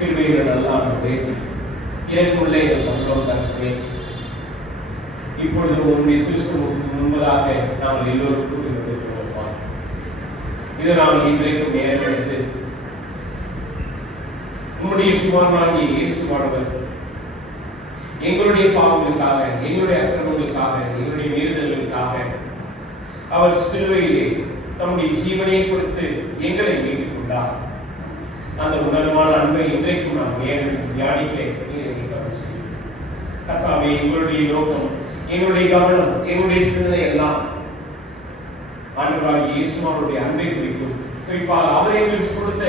கிருபைகள் நல்லாகவே எனக்குள்ள இந்த பரலோகமே இப்பொழுது உன்னுடைய திருச்சபைக்கு முன்பதாக நாங்கள் எல்லோரும் கூடி வந்திருக்கிறோம்ப்பா. இதை நாங்கள் இன்றைக்கு நேரம் எடுத்து உன்னுடைய குமாரனாகிய இயேசுவானவர் எங்களுடைய பாவங்களுக்காக, எங்களுடைய அக்கிரமங்களுக்காக, எங்களுடைய மீறுதல்களுக்காக அவர் சிலுவையிலே தம்முடைய ஜீவனை கொடுத்து எங்களை மீட்டுக் கொண்டார். அந்த உணர்வான அன்பை இன்றைக்கும் நாம் தியானிக்க கர்த்தாவே, எங்களுடைய நோக்கம், எங்களுடைய கவனம், எங்களுடைய சிந்தனை எல்லாம் ஆண்டவராகிய இயேசுவினுடைய அன்பை குறித்தும், குறிப்பாக அவர் எங்களுக்கு கொடுத்த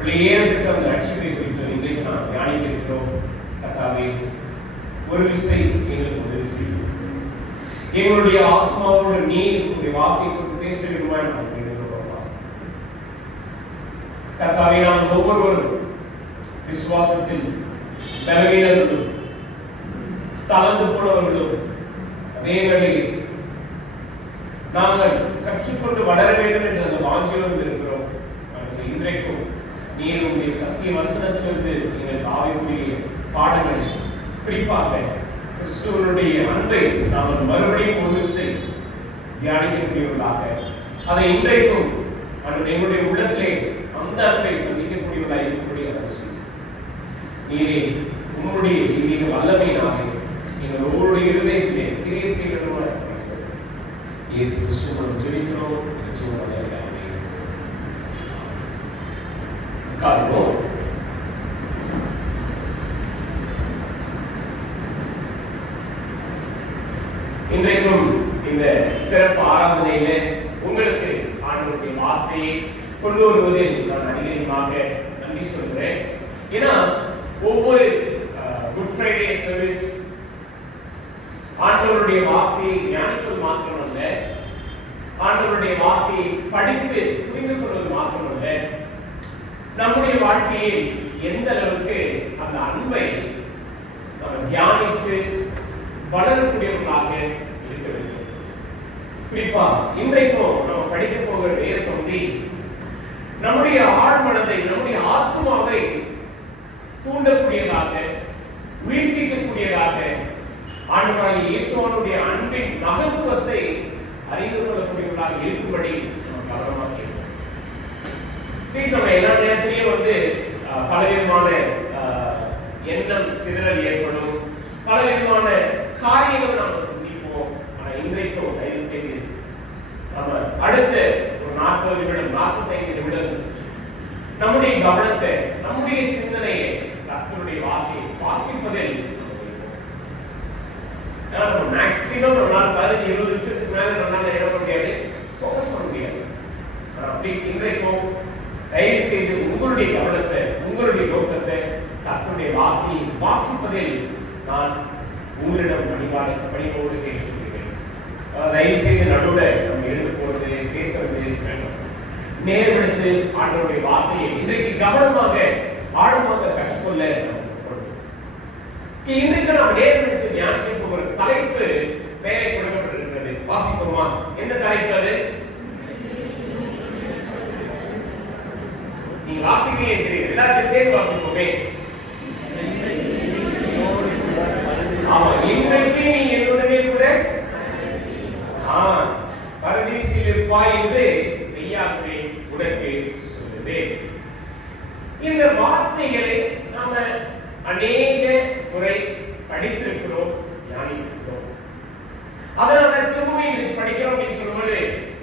வெளியேறப்பட்ட அந்த ரட்சிப்பை குறித்தும் இன்றைக்கு நாம் தியானிக்க இருக்கிறோம். கர்த்தாவே, ஒரு விசை எங்களுக்கு உதவி செய்யும். எங்களுடைய ஆத்மாவோடு நீர் உங்களுடைய வார்த்தை கொண்டு பேச வேண்டுமா நாம் கேட்கிறோம். கர்த்தாவே, நாம் ஒவ்வொருவரும் விசுவாசத்தில் பலவீனர்களும் தளர்ந்து போனவர்களும் அதே வேளையில் நாங்கள் கற்றுக்கொண்டு வளர வேண்டும் என்று அந்த வாஞ்சியோடு இருக்கிறோம். இன்றைக்கும் நீர் உங்களுடைய சத்திய வசனத்திலிருந்து எங்கள் ஆவிக்குரிய பாடங்கள், குறிப்பாக கிறிஸ்துவனுடைய அன்பை நாங்கள் மறுபடியும் ஒரு விசை தியானிக்கக்கூடியவர்களாக, அதை இன்றைக்கும் எங்களுடைய உள்ளத்திலே அந்த அன்பை சந்திக்கக்கூடியவர்களாக இருக்கக்கூடிய அவசியம். நீரே உங்களுடைய தெய்வீக வல்லமையினாலே நீங்கள் ஒவ்வொருடைய இருதயத்திலே கிரியை செய்கிறவர்களாக இயேசு கிறிஸ்துவின் ஜெபிக்கிறோம். காரணம் இன்றைக்கும் இந்த சிறப்பு ஆராதனையில உங்களுக்கு ஆண்டவருடைய வார்த்தையை கொண்டு வருவதில் நான் அதிகமாக நன்றி சொல்கிறேன். ஏன்னா ஒவ்வொரு குட் ஃப்ரைடே சர்வீஸ் ஆண்டவருடைய வார்த்தையை தியானிப்பது மாத்திரமல்ல, ஆண்டவருடைய வார்த்தையை படித்து புரிந்து கொள்வது மாத்திரமல்ல, நம்முடைய வாழ்க்கையில் எந்த அளவுக்கு அந்த அன்பை தியானித்து வளரக்கூடியவர்களாக இருக்க வேண்டும். குறிப்பா இன்றைக்கும் நம்ம படிக்க போகிற வேத பகுதி நம்முடைய ஆழ்மனதை, நம்முடைய ஆத்மாவை தூண்டக்கூடியதாக, உயிர்ப்பிக்கக்கூடியதாக, ஆண்டவராகிய இயேசுவினுடைய அன்பின் மகத்துவத்தை அறிந்து கொள்ளக்கூடியவர்களாக இருக்கும்படி நம்ம கவனமாக இருக்கணும். நம்ம எல்லா நேரத்திலையும் பலவிதமான எண்ணம் சிதறல் ஏற்படும், பலவிதமான காரியங்கள் நாம சிந்திப்போம். ஆனா இன்றைக்கும் தயவு செய்து நம்ம அடுத்த ஒரு 40 நிமிடம் 45 நிமிடம் நம்முடைய கவனத்தை, நம்முடைய சிந்தனையை கர்த்தருடைய வார்த்தையை வாசிப்பதில் மேக்ஸிமம் நம்மளால 15-20 நிமிஷத்துக்கு மேல நம்மளால என்ன பண்ண முடியாது, ஃபோக்கஸ் பண்ண முடியாது. ப்ளீஸ் இன்றைக்கும் தயவு செய்து உங்களுடைய கவனத்தை, உங்களுடைய நோக்கத்தை கர்த்தருடைய வார்த்தையை வாசிப்பதில் நான் உங்களிடம் பணிவோடு கேட்கிறேன். தயவு செய்து நடுவில் நம்ம எழுத போறது, பேசுறது வேண்டாம். நேரெடுத்து ஆண்டவருடைய வார்த்தையை இன்றைக்கு கவனமாக ஆழமாக கற்றுக்கொள்ள இன்றைக்கு நாம் நேரெடுத்து தியானிக்க போகிற தலைப்பு மேலே கொடுக்கப்பட்டிருக்கிறது. வாசிப்போமா? என்ன தலைப்பு அது? நீங்க வாசிக்கிறீங்க தெரியும், எல்லாத்தையும் சேர்த்து வாசிப்போமே. ஆமா, இன்றைக்கு நீ என்னுடனே கூட பரதீசில் இருப்பாய் என்று மெய்யாகவே உனக்கு சொல்லுவேன். இந்த வார்த்தைகளை நாம அநேக முறை படித்திருக்கிறோம், தியானித்திருக்கிறோம். அதனால திரும்பவும் படிக்கிறோம் அப்படின்னு சொல்லும்போது,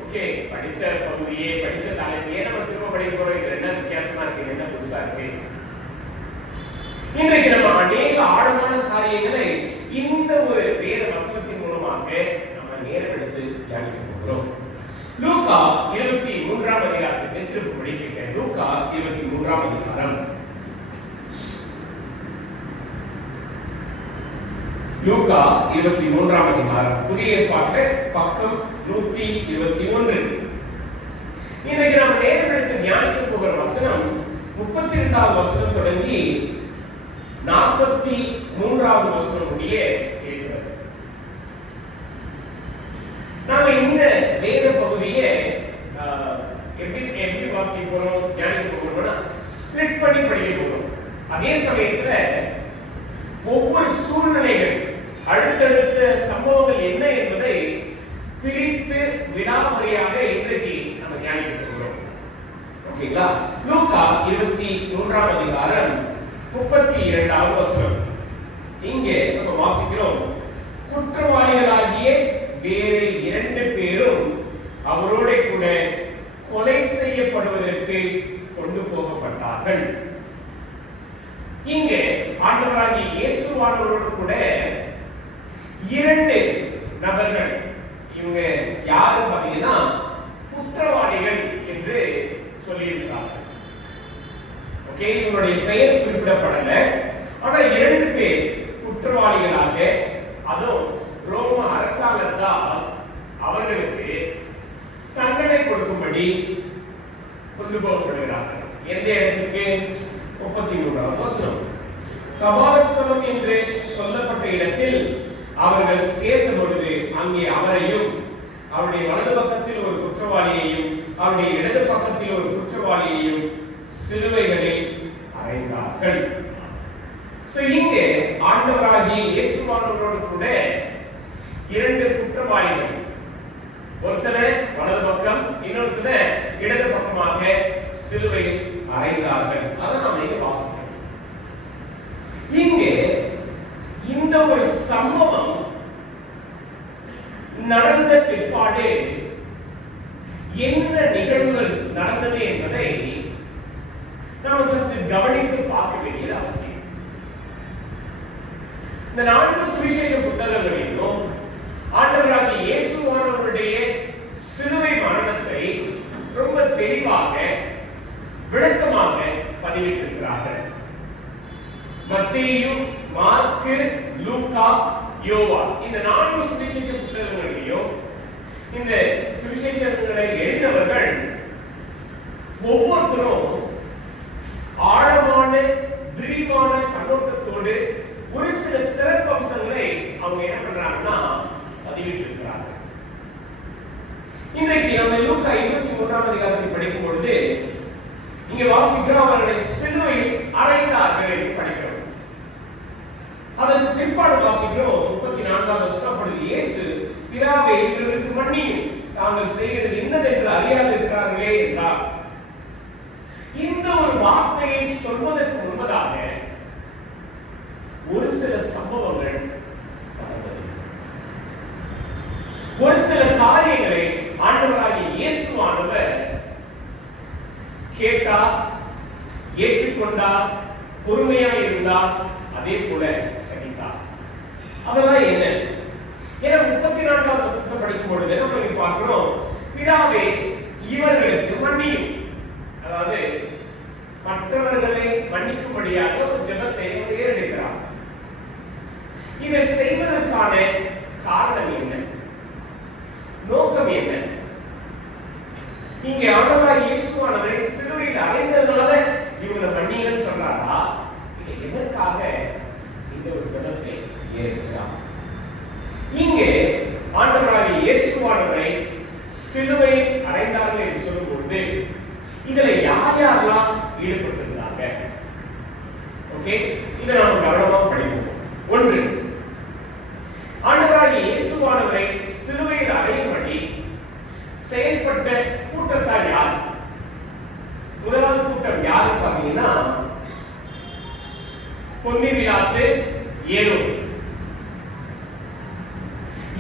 ஓகே, படிச்ச பகுதியே, படிச்ச தலைமையே நம்ம திரும்ப படிக்க போறோம். இது என்ன வித்தியாசமா இருக்கு, என்ன புதுசா இருக்கு? இன்றைக்கு நம்ம அநேக ஆழமான காரியங்களை இந்த ஒரு வேத வசனத்தின் மூலமாக நம்ம நேரம் எடுத்து தியானிக்க போகிறோம். லூக்கா 23ஆம் அதிகாரத்துக்கு திரும்ப படிக்கிறேன். லூக்கா 23ஆம் அதிகாரம். லூக்கா 23ஆம் அதிகாரம், புதிய ஏற்பாட்டு பக்கம் 121. இன்றைக்கு நம்ம நேரம் எடுத்து தியானிக்க போகிற வசனம் 32வது வசனம் தொடங்கி 43வது வசனம் முடிய இருக்கிறது. நாம இந்த வேத பகுதியை எப்படி வாசிக்க போறோம், தியானிக்க போகிறோம்னா ஸ்பிளிட் பண்ணி படிக்க போறோம். அதே சமயத்துல ஒவ்வொரு சூழ்நிலைகள் அடுத்தடுத்த சம்பவங்கள் என்ன என்பதை பிரித்து விடாமறியாக இன்றைக்கு நம்ம தியானிக்க போகிறோம். ஓகேங்களா? லூக்கா 23ஆம் அதிகாரம் 32ஆம் வசனம். இங்கே நம்ம வாசிக்கிறோம், குற்றவாளிகளாகிய வேறு 2 பேரும் அவரோட கூட கொலை செய்யப்படுவதற்கு கொண்டு போகப்பட்டார்கள். இங்கே ஆண்டவராகிய இயேசுவானவரோடு கூட 2 நபர்கள், இவங்க யாரும் பாத்தீங்கன்னா குற்றவாளிகள் என்று சொல்லியிருக்கிறார்கள். ஓகே, இவருடைய பெயர் குறிப்பிடப்படல. ஆனா 2 பேர் குற்றவாளிகளாக, அதுவும் ரோம அரசாங்கத்தால் அவர்களுக்கு தண்டனை கொடுக்கும்படி கொண்டு போகப்படுகிறார்கள். எந்த இடத்துக்கு? 33ஆம் வசனம். கபாலஸ்தலம் என்று சொல்லப்பட்ட இடத்தில் அவர்கள் சேர்ந்த பொழுது அங்கே அவரையும் அவருடைய வலது பக்கத்தில் ஒரு குற்றவாளியையும் அவருடைய இடது பக்கத்தில் ஒரு குற்றவாளியையும் சிலுவைகளில் அறைந்தார்கள். இங்கே ஆண்டவராகிய இயேசுவானவரோடு கூட 2 குற்றவாளிகள், ஒருத்தனை வலது பக்கம், இன்னொருத்தனை இடது பக்கமாக சிலுவையில் அறைந்தார்கள். அதை நாம் இங்கே வாசிக்கிறோம். இங்கே இந்த ஒரு சம்பவம் நடந்த பிற்பாடு என்ன நிகழ்வுகள் நடந்தது என்பதை நாம் சற்று கவனித்து பார்க்க வேண்டியது அவசியம். இந்த 4 சுவிசேஷ புத்தகங்களிலும் ஆண்டவராகிய இயேசுவானவருடைய சிலுவை மரணத்தை ரொம்ப தெளிவாக விளக்கமாக பதிவிட்டிருக்கிறார்கள். மத்தேயு, மார்க்கு, லூக்கா, யோவான், இந்த 4 சுவிசேஷ புத்தகங்களிலும் இந்த சுவிசேஷங்களை எழுதினவர்கள் ஒவ்வொருத்தரும் ஆழமான விரிவான கண்ணோட்டத்தோடு ஒரு சில சிறப்பு அம்சங்களை அவங்க என்ன பண்றாங்கன்னா பதிவிட்டிருக்கிறார்கள். இன்றைக்கு நம்ம லூக்கா 23ஆம் அதிகாரத்தை படிக்கும் பொழுது இங்கே வாசிக்கிறோம், அவர்களை சிலுவையில் அறைந்தார்கள் என்று படிக்கிறோம். அதற்கு பிற்பாடு வாசிக்கிறோம் 34ஆம் வசனம். அப்பொழுது இயேசு, பிதாவே, இவர்களுக்கு மன்னியும், தாங்கள் செய்கிறது என்னதென்று அறியாதிருக்கிறார்களே என்றார். இந்த ஒரு வார்த்தையை சொல்வதற்கு முன்பதாக ஒரு சில சம்பவங்கள் நடந்தது. ஒரு சில காரியங்களை ஆண்டவராகிய இயேசுவானவர் கேட்டார், ஏற்றுக்கொண்டார், பொறுமையாக இருந்தார், அதே போல சகித்தார். அதெல்லாம் என்ன? ஏன்னா 34ஆம் வசனத்தை படிக்கும் பொழுது நம்ம இங்க பார்க்கிறோம், பிதாவே இவர்களுக்கு மன்னியும், அதாவது மற்றவர்களை மன்னிக்கும்படியாக ஒரு ஜெபத்தை அவர் ஏறெடுக்கிறார். இதை செய்வதற்கான காரணம் என்ன? நோக்கம் என்ன? இங்கே ஆண்டவராகிய இயேசுவானவரை சிலுவையில் அறைந்ததனால இவங்களை மன்னிங்கன்னு சொல்றாரா? இது எதற்காக இந்த ஒரு ஜெபத்தை ஏறெடுக்கிறார்? இங்கே ஆண்டவராகிய இயேசுவானவரை சிலுவையில் அறைந்தார்கள் என்று சொல்லும்போது இதுல யார் யாரெல்லாம் ஈடுபட்டிருந்தாங்க? ஓகே, இதை நாம கவனமா படிப்போம். ஒன்று, ஆண்டவராகிய இயேசுவானவரை சிலுவையில் அறையும்படி செயல்பட்ட கூட்டத்தார் யார்? முதலாவது கூட்டம் யாரு பாத்தீங்கன்னா பொன்னி பிலாத்து, ஏரோது.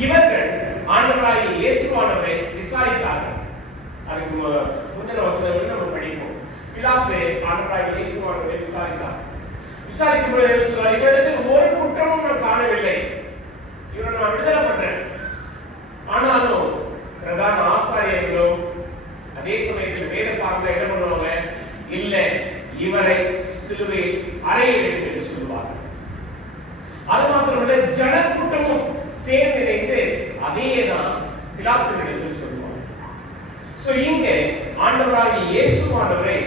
இவர்கள் ஆண்டவராகிய இயேசுவானவரை விசாரித்தார்கள். அதுக்கு முந்தின வசனங்கள் நம்ம படிப்போம். பிலாத்து ஆண்டவராகிய இயேசுவானவரை விசாரித்தார். விசாரிக்கும் பொழுது என்ன சொல்றார்? இவரிடத்தில் ஒரு குற்றமும் நான் காணவில்லை, இவரை நான் விடுதலை பண்றேன். ஆனாலும் பிரதான ஆசாரியர்களும் அதே சமயத்தில் வேதக்காரர்கள் என்ன பண்ணுவாங்க? இல்ல, இவரை சிலுவையில் அறைய வேண்டும் என்று சொல்லுவார்கள். அது மாத்திரமல்ல, ஜனக்கூட்டமும் சேர்ந்து இணைந்து அதேதான் பிலாத்துவிடத்தில் சொல்லுவாங்க. இங்கே ஆண்டவராகிய இயேசுவானவரை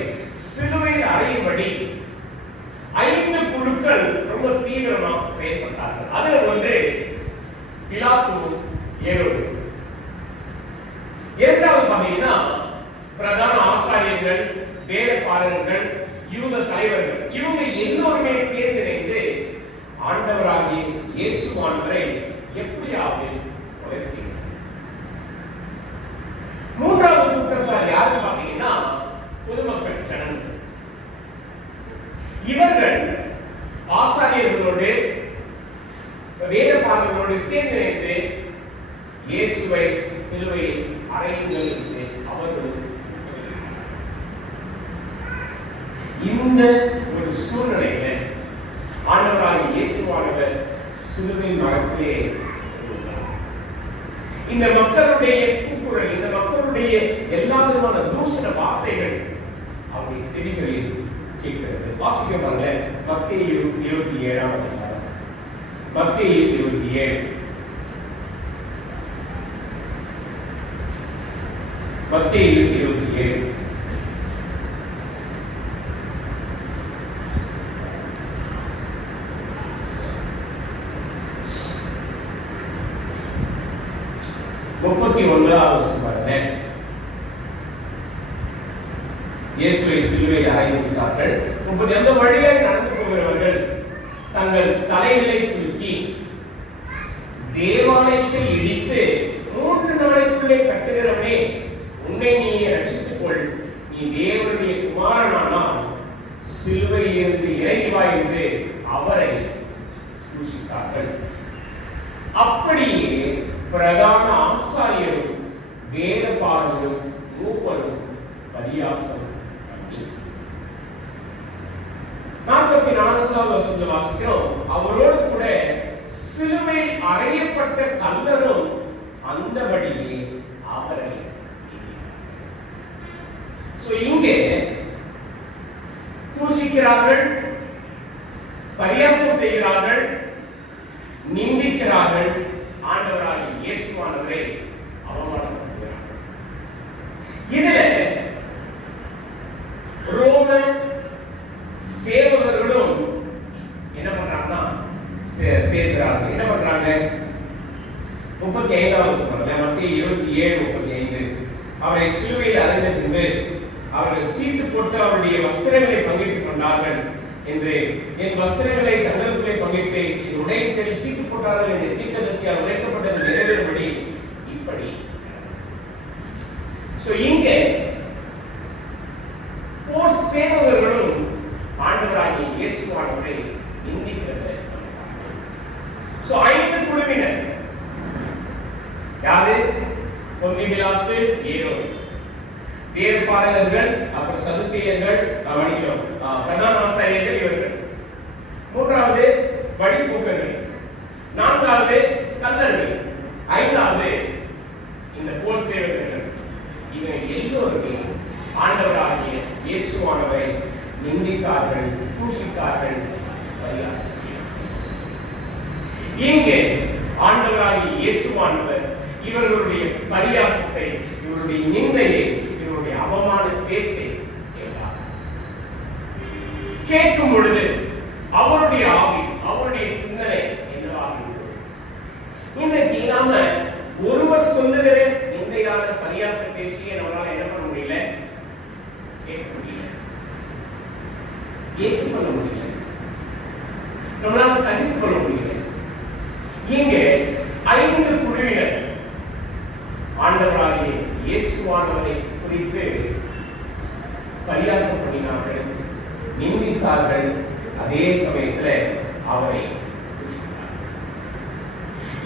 சிலுவையில் அறையும்படி 5 குழுக்கள் ரொம்ப தீவிரமாக செயல்பட்டார்கள். அதுல ஒன்று பிலாத்துவும் ஏரோது. இரண்டாவது பாத்தீங்கன்னா பிரதான ஆசாரியர்கள், வேதபாரகர்கள், யூத தலைவர்கள், இவங்க எல்லோருமே சேர்ந்து இணைந்து ஆண்டவராகிய இயேசுவானவரை எப்படியாவது கொலை செய்தார். மூன்றாவது கூட்டத்தார் யாரு பாத்தீங்கன்னா பொதுமக்கள், ஜனங்கள். இவர்கள் ஆசாரியர்களோடு வேதபாரர்களோடு சேர்ந்து இணைந்து இயேசுவை சிலுவையில் அறையுங்கள் என்று அவர்களும் இந்த ஒரு சூழ்நிலையில ஆண்டவராகிய இயேசுவானவர் சிலுவை மரத்திலே இந்த மக்களுடைய கூக்குரல், இந்த மக்களுடைய எல்லா விதமான தூஷண வார்த்தைகள் அவருடைய செவிகளில் கேட்கிறது. வாசிக்கிறாங்க மத்தேயு 27ஆம் அதிகாரம். மத்தேயு 27. மத்தேயு 27. இயேசுவை சிலுவையில் அறைந்தார்கள். அந்த வழியாய் நடந்து போகிறவர்கள் தங்கள் தலைகளை தூக்கி தேவாலயத்தை இடித்து 3 நாளைக்குள்ளே கட்டுகிறவனே, உன்னை நீ ரட்சித்துக் கொள், நீ தேவனுடைய குமாரனானால் சிலுவையில் இருந்து இறங்கி வா என்று அவரை தூஷித்தார்கள். அப்படியே பிரதான ஆசாரியரும் வேதபாரகரும் மூப்பரும் பரியாசம் பண்ணி 44வது வசனத்தில் வாசிக்கிறோம், அவரோடு கூட சிலுவையில் அறையப்பட்ட கல்லரும் அந்தபடியே அவரை இங்கே தூஷிக்கிறார்கள், பரியாசம் செய்கிறார்கள், நிந்திக்கிறார்கள், ஆண்டவராகிய இயேசுவானவரை அவமானப்படுத்துகிறார்கள். இதுல ரோம சேவகர்களும் என்ன பண்றாங்கன்னா சேர்க்கிறார்கள். என்ன பண்றாங்க? 35வது வசனம் மத்தேயு 27:35, அவரை சிலுவையில் அறைந்த பின்பு அவர்கள் சீட்டு போட்டு அவருடைய வஸ்திரங்களை பங்கிட்டுக் கொண்டார்கள் என்று, என் வஸ்திரங்களை தங்களுக்குள்ளே பங்கிட்டு என் உடையில் சீட்டு போட்டார்கள் என்று தீர்க்கதரிசியால் உரைக்கப்பட்டது நிறைவேறும்படி இப்படி. இங்க போர் சேவகர்களும் ஆண்டவராகிய இயேசுவானவரை நிந்திக்கிறது. 5 குழுவினர் யாரு? பொந்தி பிலாத்து, ஏரோது, வேதபாரகர்கள், அப்புறம் சதுசேயர்கள், பிரதான ஆசாரியர்கள், இவர்கள். 3வது வழிபோக்கர்கள், 4வது கல்லர்கள், 5வது இந்த போர் சேவகர்கள். இவங்க எல்லோருமே ஆண்டவராகிய இயேசுவானவரை நிந்தித்தார்கள், தூஷித்தார்கள், பரியாசம். இங்கே ஆண்டவராகிய இயேசுவானவர் இவர்களுடைய பரியாசத்தை, இவருடைய நிந்தையை, இவருடைய அவமான பேச்சை கேட்கும் பொழுது அவருடைய ஆவி, அவருடைய சிந்தனை என்னவாக இருக்கிறது? இன்னைக்கு நாம ஒருவர் சொல்லுகிற நிந்தையான பரியாச பேசியை நம்மளால என்ன பண்ண முடியல? கேட்க முடியல, ஏற்றுக்கொள்ள முடியல, நம்மளால சகித்துக் கொள்ள முடியல. இங்கே 5 குழுவினர் ஆண்டவராகிய இயேசுவானவரை குறித்து பரியாசம் பண்ணினார்கள், நிந்தித்தார்கள், அதே சமயத்தில் அவரை.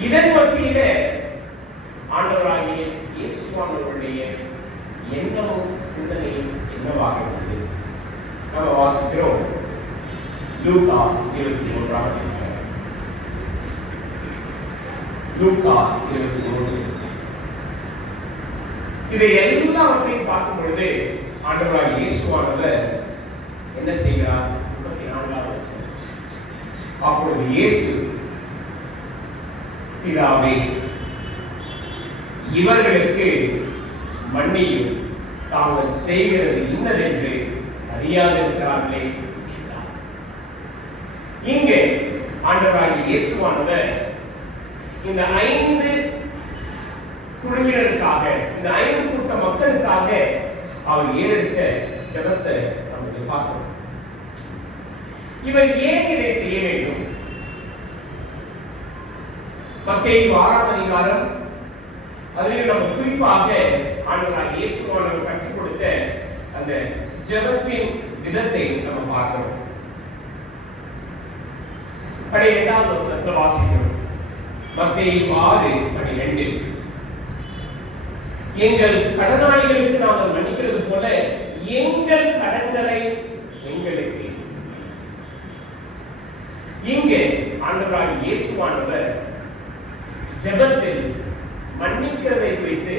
இதன் மத்தியில ஆண்டவராகிய இயேசுவானவருடைய எண்ணமும் சிந்தனையும் என்னவாக இருந்தது? நம்ம வாசிக்கிறோம் லூக்கா 23ஆம் அதிகாரம். லூக்கா 23. இதை எல்லாவற்றையும் பார்க்கும் பொழுது ஆண்டவராகிய இயேசுவானவர் என்ன செய்கிறார்? 34வது வசனம். அப்பொழுது இயேசு, பிதாவே, இவர்களுக்கு மன்னியும், தாங்கள் செய்கிறது இன்னதென்று அறியாதிருக்கிறார்களே என்றார். இங்கே ஆண்டவராகிய இயேசுவானவர் இந்த 5 குழுவினருக்காக, இந்த 5 கூட்ட மக்களுக்காக அவர் ஏறெடுத்த ஜெபத்தை நமக்கு பார்க்கிறோம். இவர் ஏன் இதை செய்ய வேண்டும்? மத்தேயு 6ஆம் அதிகாரம் அதில் நம்ம குறிப்பாக ஆண்டவராகிய இயேசுவானவர் கற்றுக் கொடுத்த அந்த ஜெபத்தின் விதத்தை நம்ம பார்க்கிறோம். 12ஆம் வசனத்தை வாசிக்கிறோம். மத்தேயு 6:12. எங்கள் கடனாளிகளுக்கு நாங்கள் மன்னிக்கிறது போல எங்கள் கடன்களை எங்களுக்கு. இங்கே ஆண்டவராகிய இயேசுவானவர் ஜெபத்தில் மன்னிக்கிறதை குறித்து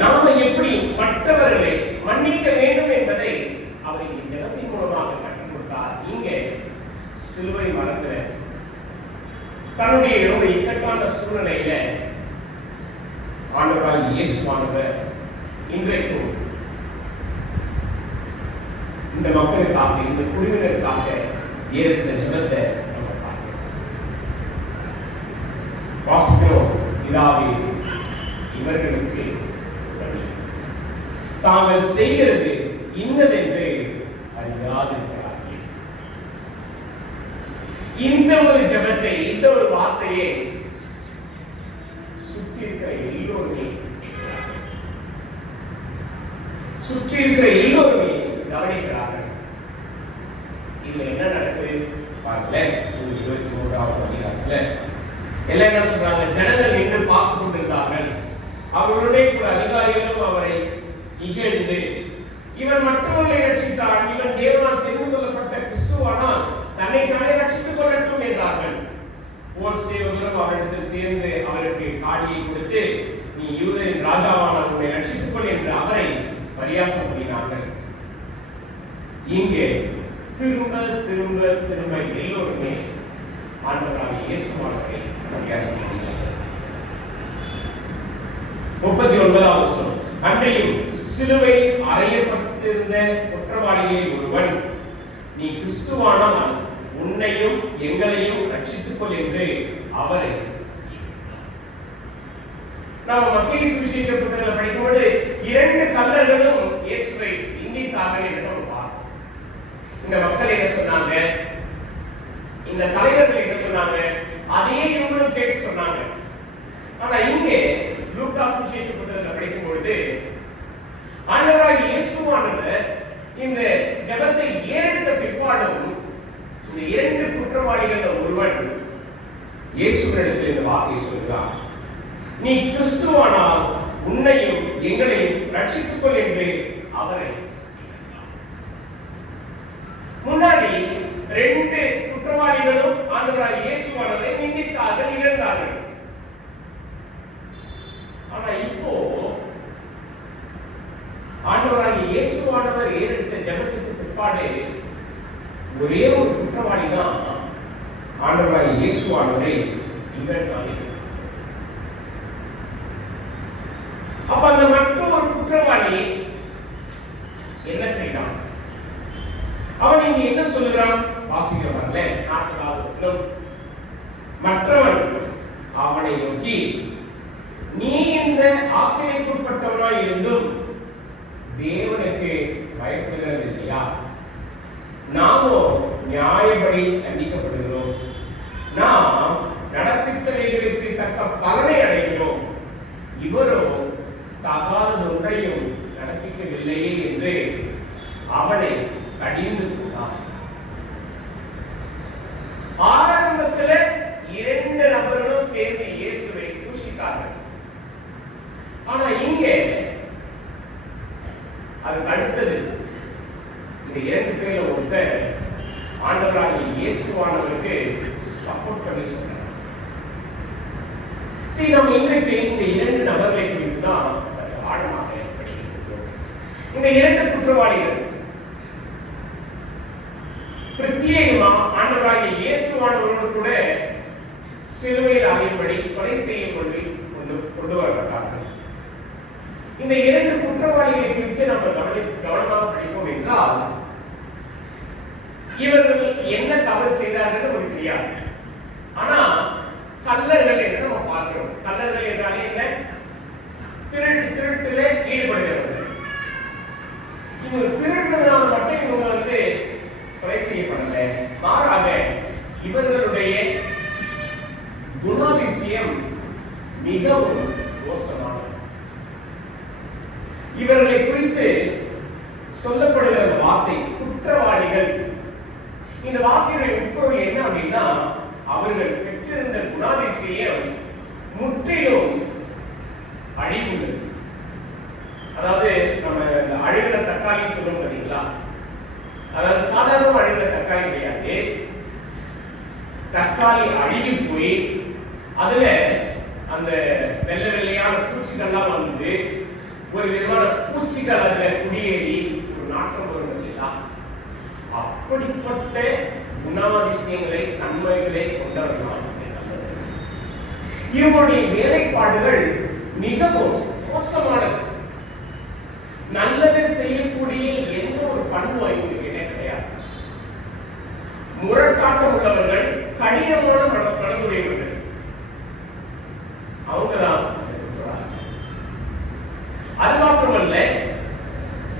நாம எப்படி மற்றவர்களை மன்னிக்க வேண்டும் என்பதை அவர் இங்கே ஜெபத்தின் மூலமாக கற்றுக் கொடுத்தார். இங்கே சிலுவை மரத்துல தன்னுடைய ரொம்ப இக்கட்டான சூழ்நிலையில ஆண்டவராகிய இயேசுவானவர் இன்றைக்கும் இந்த மக்களுக்காக, இந்த குழுவினருக்காக ஏற்ற ஜெபத்தை நம்ம பார்க்கிறோம். வாசிக்கிறோம். பிதாவே, இவர்களுக்கு தாங்கள் செய்கிறது இன்னதென்று அறியாதிருக்கிறார்கள். இந்த ஒரு ஜெபத்தை, இந்த ஒரு வார்த்தையை சுற்றி இருக்கிற எல்லோருமே சுற்றி இருக்கிற எல்லோருமே கவனிக்கிறார்கள். இதுல என்ன நடக்குது பாருங்க. 23ஆம் அதிகாரத்துல எல்லாம் என்ன சொல்றாங்க? ஜனங்கள் நின்று பார்த்து கொண்டிருந்தார்கள். அவர்களுடைய கூட அதிகாரிகளும் அவரை இகழ்ந்து, இவன் மற்றவர்களை ரட்சித்தான், இவன் தேவனால் தெரிந்து கொள்ளப்பட்ட கிறிஸ்துவானால் தன்னை தானே ரட்சித்துக் கொள்ளட்டும் என்றார்கள். போர் சேவகரும் அவரிடத்தில் சேர்ந்து அவருக்கு காடியை கொடுத்து, நீ யூதரின் ராஜாவானால் உன்னை ரட்சித்துக் கொள் என்று அவரை பரியாசம் பண்ணினார்கள். இங்கே திரும்ப திரும்ப திரும்ப எல்லோருமே ஆண்டவராகிய இயேசுவானவரை பரியாசம் பண்ணினார்கள். 39ஆம் வசனம். அன்றையும் சிலுவை அறையப்பட்டிருந்த குற்றவாளிகளில் ஒருவன், நீ கிறிஸ்துவானால் உன்னையும் எங்களையும் ரட்சித்துக் கொள் என்று அவரை. நாம் மத்தேயு சுவிசேஷ புத்தகத்தில் படிக்கும்போது 2 கல்லர்களும் இயேசுவை நிந்தித்தார்கள் என்று நாம் பார்த்தோம். இந்த மக்கள் என்ன சொன்னாங்க? இந்த தலைவர்கள் என்ன சொன்னாங்க? அதையே இவங்களும் கேட்டு சொன்னாங்க. ஆனா இங்கே லூக்கா சுவிசேஷ புத்தகத்தில் படிக்கும் பொழுது ஆண்டவராகிய இயேசுவானவர் இந்த ஜெபத்தை ஏறெடுத்த பிற்பாடும் இந்த 2 குற்றவாளிகள் ஒருவன் இயேசுவினிடத்தில் இந்த வார்த்தையை சொல்கிறார், நீ கிறிஸ்துவானால் உன்னையும் எங்களையும் ரட்சித்துக் கொள் என்று அவரை. முன்னாடி 2 குற்றவாளிகளும் ஆண்டவராகிய இயேசுவானவரை நிந்தித்தார்கள், இகழ்ந்தார்கள். ஆனா இப்போ ஆண்டவராகிய இயேசுவானவர் ஏறெடுத்த ஜெபத்துக்கு பிற்பாடு ஒரே ஒரு குற்றவாளி தான் ஆண்டவராகிய இயேசுவானவரை இகழ்ந்தார்கள். அப்ப அந்த மற்றொரு குற்றவாளி என்ன செய்தான்? அவன் இங்க என்ன சொல்கிறான்? வாசிக்கிறவர்கள 40வது வசனம். மற்றவன் அவனை நோக்கி, நீ இந்த ஆக்கினைக்குட்பட்டவனாய் இருந்தும் தேவனுக்கு பயப்படுகிறது இல்லையா? நாமோ நியாயப்படி தண்டிக்கப்படுகிறோம். நாம் நடப்பித்தவைகளுக்கு தக்க பலனை அடைகிறோம். இவரோ தகாத ஒன்றையும் நடப்பிக்கவில்லையே என்று அவனை கடிந்து கொண்டார். ஆரம்பத்தில் 2 நபர்களும் சேர்ந்து இயேசுவை தூஷித்தார்கள். ஆனா இங்கே அதுக்கு அடுத்தது இந்த 2 பேர்ல ஒருத்தர் ஆண்டவராகிய இயேசுவானவருக்கு சப்போர்ட் பண்ணி சொன்னார். சரி, நம்ம இன்றைக்கு இந்த 2 நபர்களை குறித்து தான் சற்று ஆழமாக படிக்கிறோம். இந்த 2 குற்றவாளிகள் பிரத்யேகமா ஆண்டவராகிய இயேசுவானவரோடு கூட சிலுவையில் அறையும்படி கொலை செய்யப்பட்டு கொண்டு வரப்பட்டார்கள். இந்த 2 குற்றவாளிகளை குறித்து நம்ம கவனமாக படிப்போம் என்றால், இவர்கள் என்ன தவறு செய்தார்கள் நமக்கு தெரியாது. ஆனா கள்ளர்கள் என்று நம்ம பார்க்கிறோம். கள்ளர்கள் என்றாலே என்ன? திருட்டிலே ஈடுபடுகிறவர்கள். இவங்க திருடுறதுனால மட்டும் இவங்க கொலை செய்யப்படல. மாறாக இவர்களுடைய குணாதிசயம் மிகவும் மோசமானது. இவர்களை குறித்து சொல்லப்படுகிற வார்த்தை குற்றவாளிகள். இந்த வார்த்தையுடைய உட்பொருள் என்ன அப்படின்னா, அவர்கள் பெற்றிருந்த குணாதிசயம் முற்றிலும் அழிவுள்ளது. அதாவது நம்ம இந்த அழுகிற தக்காளின்னு சொல்லுவோம் பார்த்தீங்களா, அதாவது சாதாரண அழுகிற தக்காளி கிடையாது. தக்காளி அழுகி போய் அதுல அந்த வெள்ளை வெள்ளையான பூச்சிகள்லாம் வந்து ஒரு விதமான பூச்சிகள் அதுல குடியேறி ஒரு நாட்டம் வரும் பார்த்தீங்களா, அப்படிப்பட்ட குணாதிசயங்களை நன்மைகளை கொண்டவர்களாக இவருடைய வேலைப்பாடுகள் மிகவும் மோசமானது. நல்லது செய்யக்கூடிய எந்த ஒரு பண்பு இவங்களுக்கு கிடையாது. முரட்டாட்டம் உள்ளவர்கள், கடினமான மனதுடையவர்கள், அவங்கதான். அது மாத்திரமல்ல,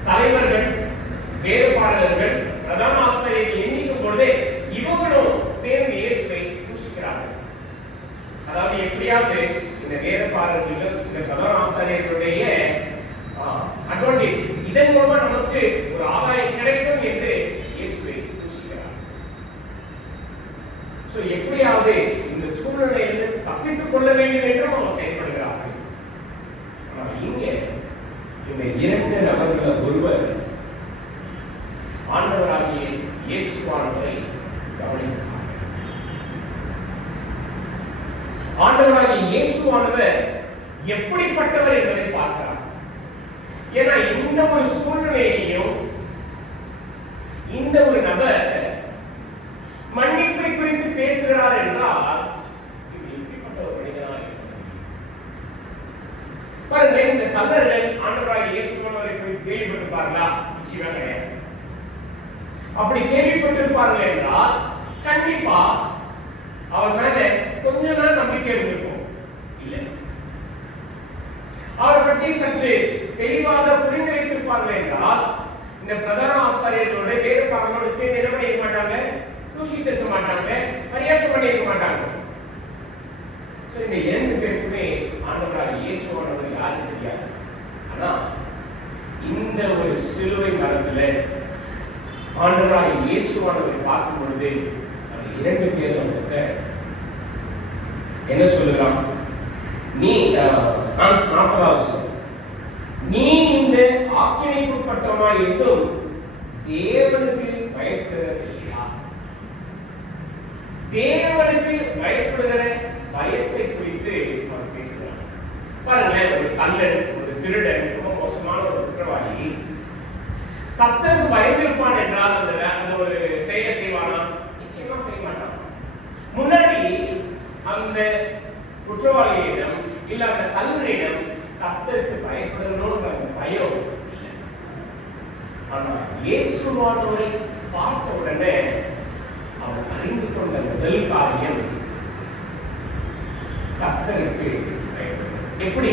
தலைவர்கள், வேறுபாடுகள், பிரதான ஆசிரியர்கள் எண்ணிக்கும் பொழுதே இவங்களும் சேர்ந்து இயேசுவை தூஷிக்கிறார்கள். அதாவது எப்படியாவது இந்த வேதபாரர்களும் இந்த பிரதான ஆசிரியர்களுடைய அட்வான்டேஜ், இதன் மூலமா நமக்கு ஒரு ஆதாயம் கிடைக்கும் என்று இயேசுவை தூஷிக்கிறார். சோ எப்படியாவது இந்த சூழ்நிலையிலிருந்து தப்பித்துக் கொள்ள வேண்டும் என்றும் அவர் செயல்படுகிறார்கள். ஆனால் இங்கே இந்த இரண்டு நபர்கள் ஒருவர் ஆண்டவராகிய இயேசுவானவரை கவனிக்கிறார். ஆண்டவராகிய இயேசுவானவர் எப்படிப்பட்டவர் என்பதை பார்க்கிறார். ஏன்னா இந்த ஒரு சூழ்நிலையையும் இந்த ஒரு நபர் மன்னிப்பை குறித்து பேசுகிறார் என்றால் இது எப்படிப்பட்ட ஒரு மனிதனாக இருக்கிறது பாருங்க. இந்த கல்லர்கள் ஆண்டவராகிய இயேசுவானவரை குறித்து கேள்விப்பட்டிருப்பார்களா? நிச்சயமா கிடையாது. அப்படி கேள்விப்பட்டிருப்பார்கள் என்றால் கண்டிப்பா அவர் மேல கொஞ்ச நாள் நம்பிக்கை இருந்திருக்கும். இல்லை, அவர் பற்றி சற்று தெளிவாக புரிந்து வைத்திருப்பார்கள் என்றால் இந்த பிரதான ஆசாரியர்களோட வேதபாரங்களோடு சேர்ந்து என்ன பண்ணிருக்க மாட்டாங்க, தூஷித்திருக்க மாட்டாங்க, பரியாசம் பண்ணிருக்க மாட்டாங்க. இந்த இரண்டு பேருக்குமே ஆண்டவராகிய இயேசுவானவர் யாருக்கு தெரியாது. ஆனா இந்த ஒரு சிலுவை மரத்துல ஆண்டவராகிய இயேசுவானவரை பார்க்கும் பொழுது அந்த இரண்டு பேரும் என்ன சொல்லுகிறான்? நீ 40வது நீ இந்த ஆக்கினைக்குட்பட்டவனாய் இருந்தும் தேவனுக்கு பயப்படுகிறதில்லையா? தேவனுக்கு பயப்படுகிற பயத்தை குறித்து அவர் பேசுகிறார். பாருங்களேன், ஒரு கள்ளன், ஒரு திருடன், ரொம்ப மோசமான ஒரு குற்றவாளி கர்த்தருக்கு பயந்திருப்பான் என்றால் அந்த ஒரு செயலை செய்வானா? நிச்சயமா செய்ய மாட்டான். முன்னாடி அந்த குற்றவாளியிடம் இல்ல அந்த கல்லனிடம் கர்த்தருக்கு பயப்படணும்ன்ற பயம் இல்லை. ஆனா இயேசுவானவரை பார்த்த உடனே அவர் அறிந்து கொண்ட முதல் காரியம் கர்த்தருக்கு பயப்படும். எப்படி?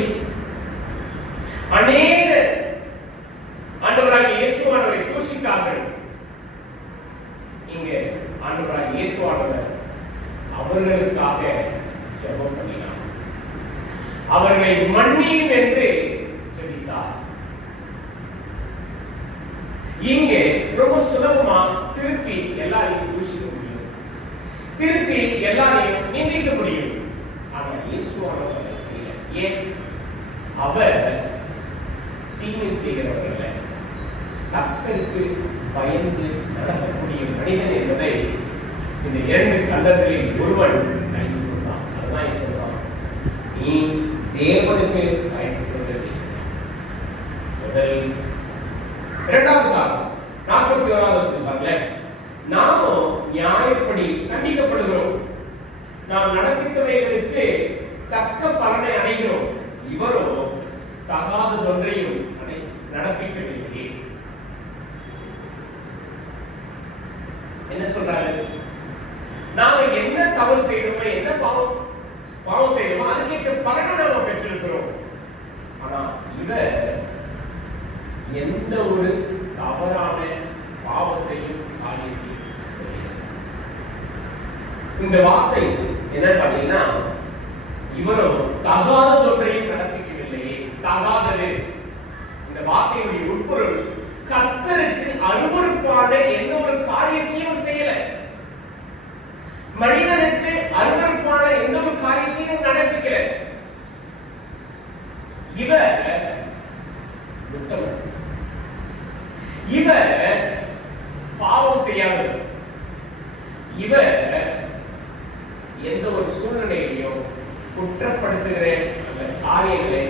அநேக ஆண்டவராகிய இயேசுவானவரை தூஷித்தார்கள். இங்கே ஆண்டவராகிய இயேசுவானவர் அவர்களுக்காக ஜெபம் பண்ணினார். அவர்களை மன்னியும் என்று ஜெபித்தார். இங்கே ரொம்ப சுலபமா திருப்பி எல்லாரையும் தூஷிக்க முடியும், திருப்பி எல்லாரையும் நிந்திக்க முடியும். ஆனா இயேசுவானவர் செய்யல. ஏன்? அவர் தீமை செய்கிறவர்களை கர்த்தருக்கு பயந்து நடக்கக்கூடிய மனிதன் என்பதை இந்த இரண்டு கல்லர்களில் ஒருவன் அறிந்து கொண்டான். அதுதான் சொல்றான், நீ தேவனுக்கு பயன்படுத்துவது முதல். இரண்டாவது காரணம் 41வது பாருங்களேன். நாமும் நியாயப்படி தண்டிக்கப்படுகிறோம், நாம் நடப்பித்தவைகளுக்கு தக்க பலனை அடைகிறோம், இவரோ தகாததொன்றையும் நடப்பிக்கவில்லை. என்ன சொல்றாரு? நாம என்ன தவறு செய்தோமோ, என்ன பாவம் செய்தோமோ அதுக்கேற்ற பலனை நாம பெற்றிருக்கிறோம். ஆனா இவர் எந்த ஒரு தவறான பாவத்தையும் காரியத்தையும் இந்த வார்த்தை என்ன பாத்தீங்கன்னா, இவரும் தகாத ஒன்றையும் நடப்பிக்கவில்லையே. தகாதது இந்த வார்த்தையுடைய உட்பொருள், கர்த்தருக்கு அருவருப்பான எந்த ஒரு காரியத்தையும் செய்யல, மனிதனுக்கு அருவருப்பான எந்த ஒரு காரியத்தையும் நடப்பிக்கல. இவர் உத்தமர், இவர் பாவம் செய்யாதவர், இவர் எந்த ஒரு சூழ்நிலையிலையும் குற்றப்படுத்துகிற அந்த காரியங்களை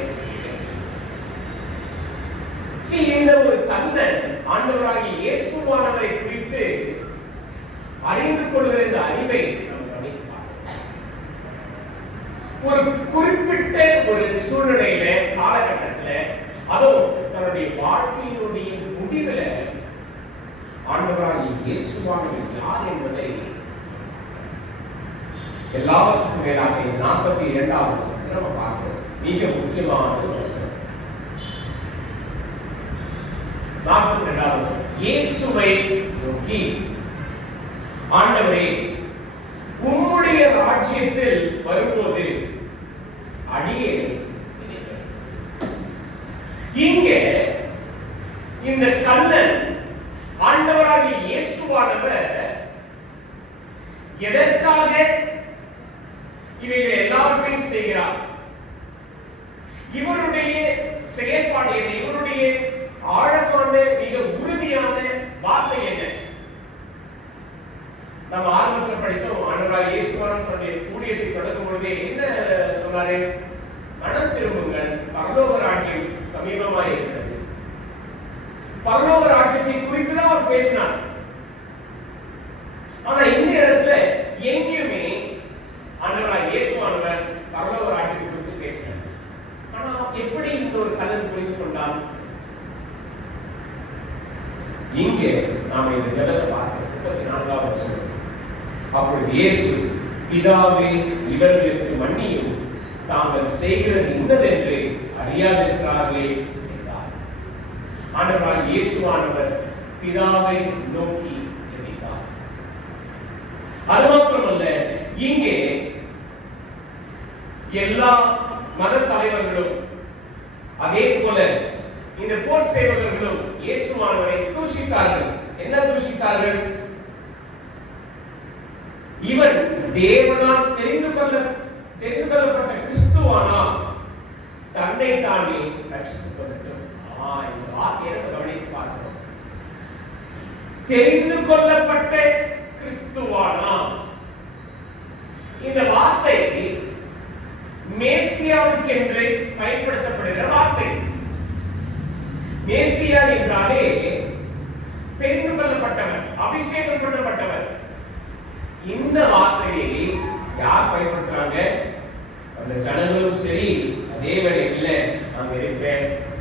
இந்த ஒரு கண்ணன் ஆண்டவராகிய இயேசுவானவரை குறித்து அறிந்து கொள்கிற இந்த அறிவை நாம் கவனிக்கலாம். ஒரு குறிப்பிட்ட ஒரு சூழ்நிலையில, காலகட்டத்தில், அதுவும் தன்னுடைய வாழ்க்கையினுடைய முடிவில் ஆண்டவராகிய இயேசுவானவர் யார் என்பதை எல்லாவற்றுக்கும் மேலாக 42வது வசனத்தை நம்ம பார்க்கிறோம். மிக முக்கியமான ஒரு வசனம். 42வது வசனம், இயேசுவை நோக்கி, ஆண்டவரே, உம்முடைய ராஜ்யத்தில் வரும்போது அடியேனை நினைத்தருளும். இங்கே இந்த கள்ளன் ஆண்டவராகிய இயேசுவானவர் எதற்காக இவைகள் எல்லாவற்றையும் செய்கிறார்? இவருடைய செயல்பாடு என்ன? இவருடைய ஆழமான மிக உறுதியான வார்த்தை என்ன? நம்ம ஆரம்பத்தில் படித்தோம். ஆண்டவராகிய இயேசுவானவர் தன்னுடைய ஊழியத்தை தொடங்கும் பொழுதே என்ன சொன்னாரு? மனம் திரும்புங்கள், பரலோக ராஜ்யம் சமீபமாய் இருக்கிறது. பரலோக ராஜ்யத்தை குறித்து தான் அவர் பேசினார். ஆனா இந்த இடத்துல எங்கேயுமே ஆண்டவராகிய இயேசுவானவர் பரலோக ராஜ்யத்தை குறித்து பேசினார். ஆனா எப்படி இந்த ஒரு கல்லன் புரிந்து கொண்டார்? இங்கே நாம இந்த ஜெபத்தை பார்க்கிறோம். 34வது வசனம், அப்பொழுது இயேசு, பிதாவே, இவர்களுக்கு மன்னியும், தாங்கள் செய்கிறது இன்னதென்று அறியாதிருக்கிறார்களே என்றார். ஆண்டவராகிய இயேசுவானவர் பிதாவை நோக்கி ஜெபித்தார். அது மாத்திரமல்ல, இங்கே எல்லா மத தலைவர்களும் அதே போல இந்த போர் சேவகர்களும் இயேசுவானவரை தூஷித்தார்கள். என்ன தூஷித்தார்கள்? இவன் தேவனால் தெரிந்து கொள்ளப்பட்ட கிறிஸ்துவானால் தன்னை தானே ரட்சித்துக் கொள்ளட்டும். இந்த வார்த்தையை கவனித்து பார்க்கிறோம். தெரிந்து கொள்ளப்பட்ட கிறிஸ்துவானால், இந்த வார்த்தை மேசியாவுக்கென்று பயன்படுத்தப்படுகிற வார்த்தை. மேசியா என்றாலே தெரிந்து கொள்ளப்பட்டவர், அபிஷேகம் பண்ணப்பட்டவர். இந்த வார்த்தையை யார் பயன்படுத்துறாங்க? அந்த ஜனங்களும் சரி, அதே வேளையில் அங்க இருக்கிற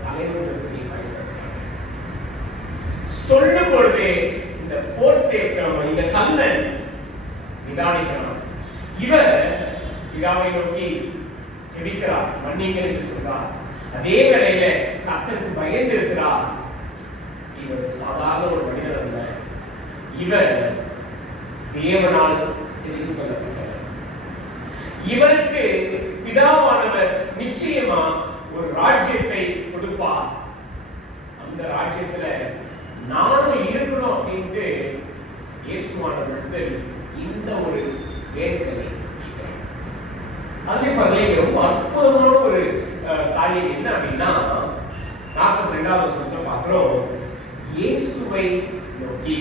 தலைவர்களும் சரி பயன்படுத்துறாங்க. சொல்லும் பொழுது இந்த போர் சேவகன், இந்த கல்லன் நிதானிக்கிறான். இவர் பிதாவை நோக்கி ஜெபிக்கிறார், மன்னிங்க என்று சொல்றார். அதே வேளையில கர்த்தருக்கு பயந்து இருக்கிறார். இவர் சாதாரண ஒரு மனிதர் அல்ல, இவர் தேவனால் தெரிந்து கொள்ளப்பட்டவர். இவருக்கு பிதாவானவர் நிச்சயமா ஒரு ராஜ்யத்தை கொடுப்பார். அந்த ராஜ்யத்துல நானும் இருக்கணும் அப்படின்ட்டு இயேசுவானவரிடத்தில் இந்த ஒரு வேண்டுதலை வைக்கிறார். அதே பாருங்க, ரொம்ப அற்புதமான ஒரு காரியம் என்ன அப்படின்னா, 42வது வசனத்துல பார்க்கிறோம், இயேசுவை நோக்கி.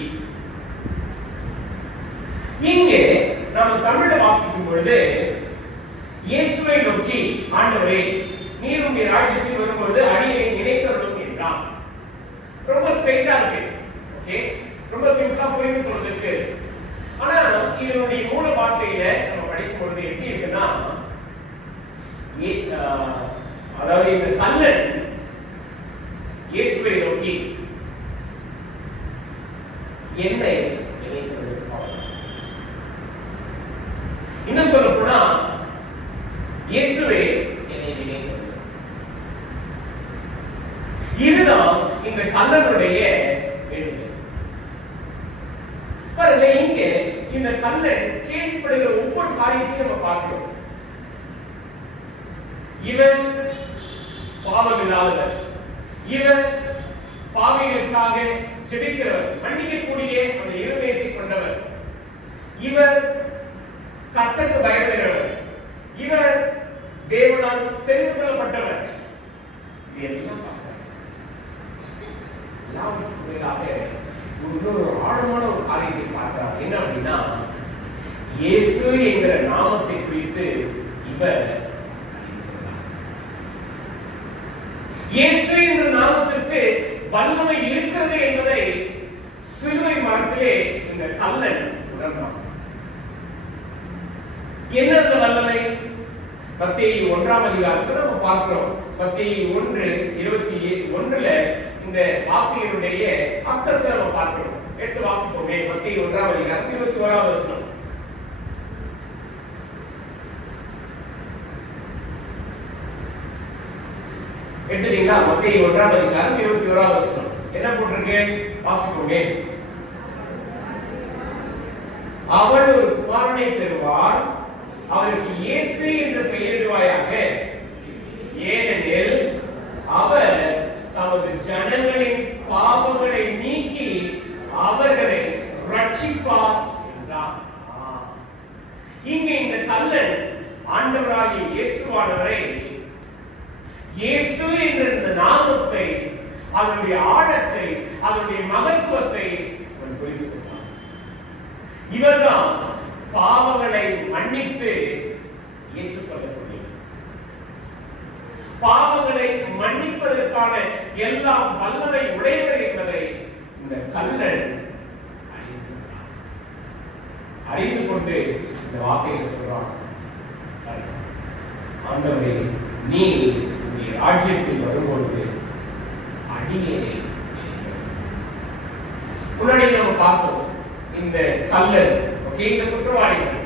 இங்கே நாம தமிழ்ல வாசிக்கும் பொழுது இயேசுவை நோக்கி, ஆண்டவரே, நீர் உம்முடைய ராஜ்யத்தில் வரும்பொழுது அடியேனை நினைத்தருளும் என்றான். ரொம்ப ஸ்ட்ரைட்டா இருக்கு. ஓகே, ரொம்ப சிம்பிளா புரிந்து கொள்வதற்கு. ஆனா இதனுடைய மூல பாஷையில நம்ம படிக்கும் பொழுது எப்படி இருக்குன்னா, அதாவது இந்த கல்லன் இயேசுவை நோக்கி என்னை நினைத்தருளும். இன்னும் சொல்ல போனா, இயேசுவே என்னை நினைத்தருளும். இதுதான் இந்த கல்லனுடைய வேண்டுதல். பாருங்க, இங்கே இந்த கல்லன் கேள்விப்படுகிற ஒவ்வொரு காரியத்தையும் நம்ம பார்க்கிறோம். இவன் பாவம் இல்லாதவர், இவன் பாவிகளுக்காக ஜெபிக்கிறவர், மன்னிக்கக்கூடிய அந்த இருதயத்தை கொண்டவர், இவர் கர்த்தருக்கு பயப்படுகிறவர், இவர் தேவனால் தெரிந்து கொள்ளப்பட்டவர். இதெல்லாம் இன்னொரு ஆழமான ஒரு காரியத்தை பார்க்கிறார். என்ன அப்படின்னா, இயேசு என்கிற நாமத்தை குறித்து இவர் இயேசு என்ற நாமத்திற்கு வல்லமை இருக்கிறது என்பதை சிலுவை மரத்திலே இந்த கல்லன் உணர்ந்தான். என்ன அந்த வல்லமை? மத்தேயு 1ஆம் அதிகாரத்தில் நம்ம பார்க்கிறோம். மத்தேயு 1:21 இந்த வார்த்தையினுடைய அர்த்தத்தை நம்ம பார்க்கிறோம். எடுத்து வாசிப்போமே. மத்தேயு 1ஆம் அதிகாரம் 21ஆவது வசனம். எடுத்துட்டீங்களா? மத்தேயு 1ஆம் அதிகாரம் 21ஆவது வசனம் என்ன போட்டிருக்கு? வாசிப்போமே. அவள் ஒரு குமாரனை பெறுவார், அவருக்கு இயேசு என்று பெயரிடுவாயாக, ஏனெனில் அவர் தமது ஜனங்களின் பாவங்களை நீக்கி அவர்களை ரட்சிப்பார் என்றார். இங்கே இந்த கல்லன் ஆண்டவராகிய இயேசுவானவரை, இயேசு என்ற இந்த நாமத்தை, அதனுடைய ஆழத்தை, அதனுடைய மகத்துவத்தை புரிந்து கொண்டார். இவர்தான் பாவங்களை மன்னித்து ஏற்றுக்கொள்ளக்கூடிய, பாவங்களை மன்னிப்பதற்கான எல்லாம் வல்லமை உடையவர் என்பதை இந்த கல்லன் அறிந்து கொண்டு இந்த வார்த்தையை சொல்றான். ஆண்டவரே, நீ உன்னுடைய ராஜ்யத்தில் வரும்பொழுது அடியேனை. முன்னாடி நம்ம பார்த்தோம் இந்த கல்லன், இந்த குற்றவாளிகள்,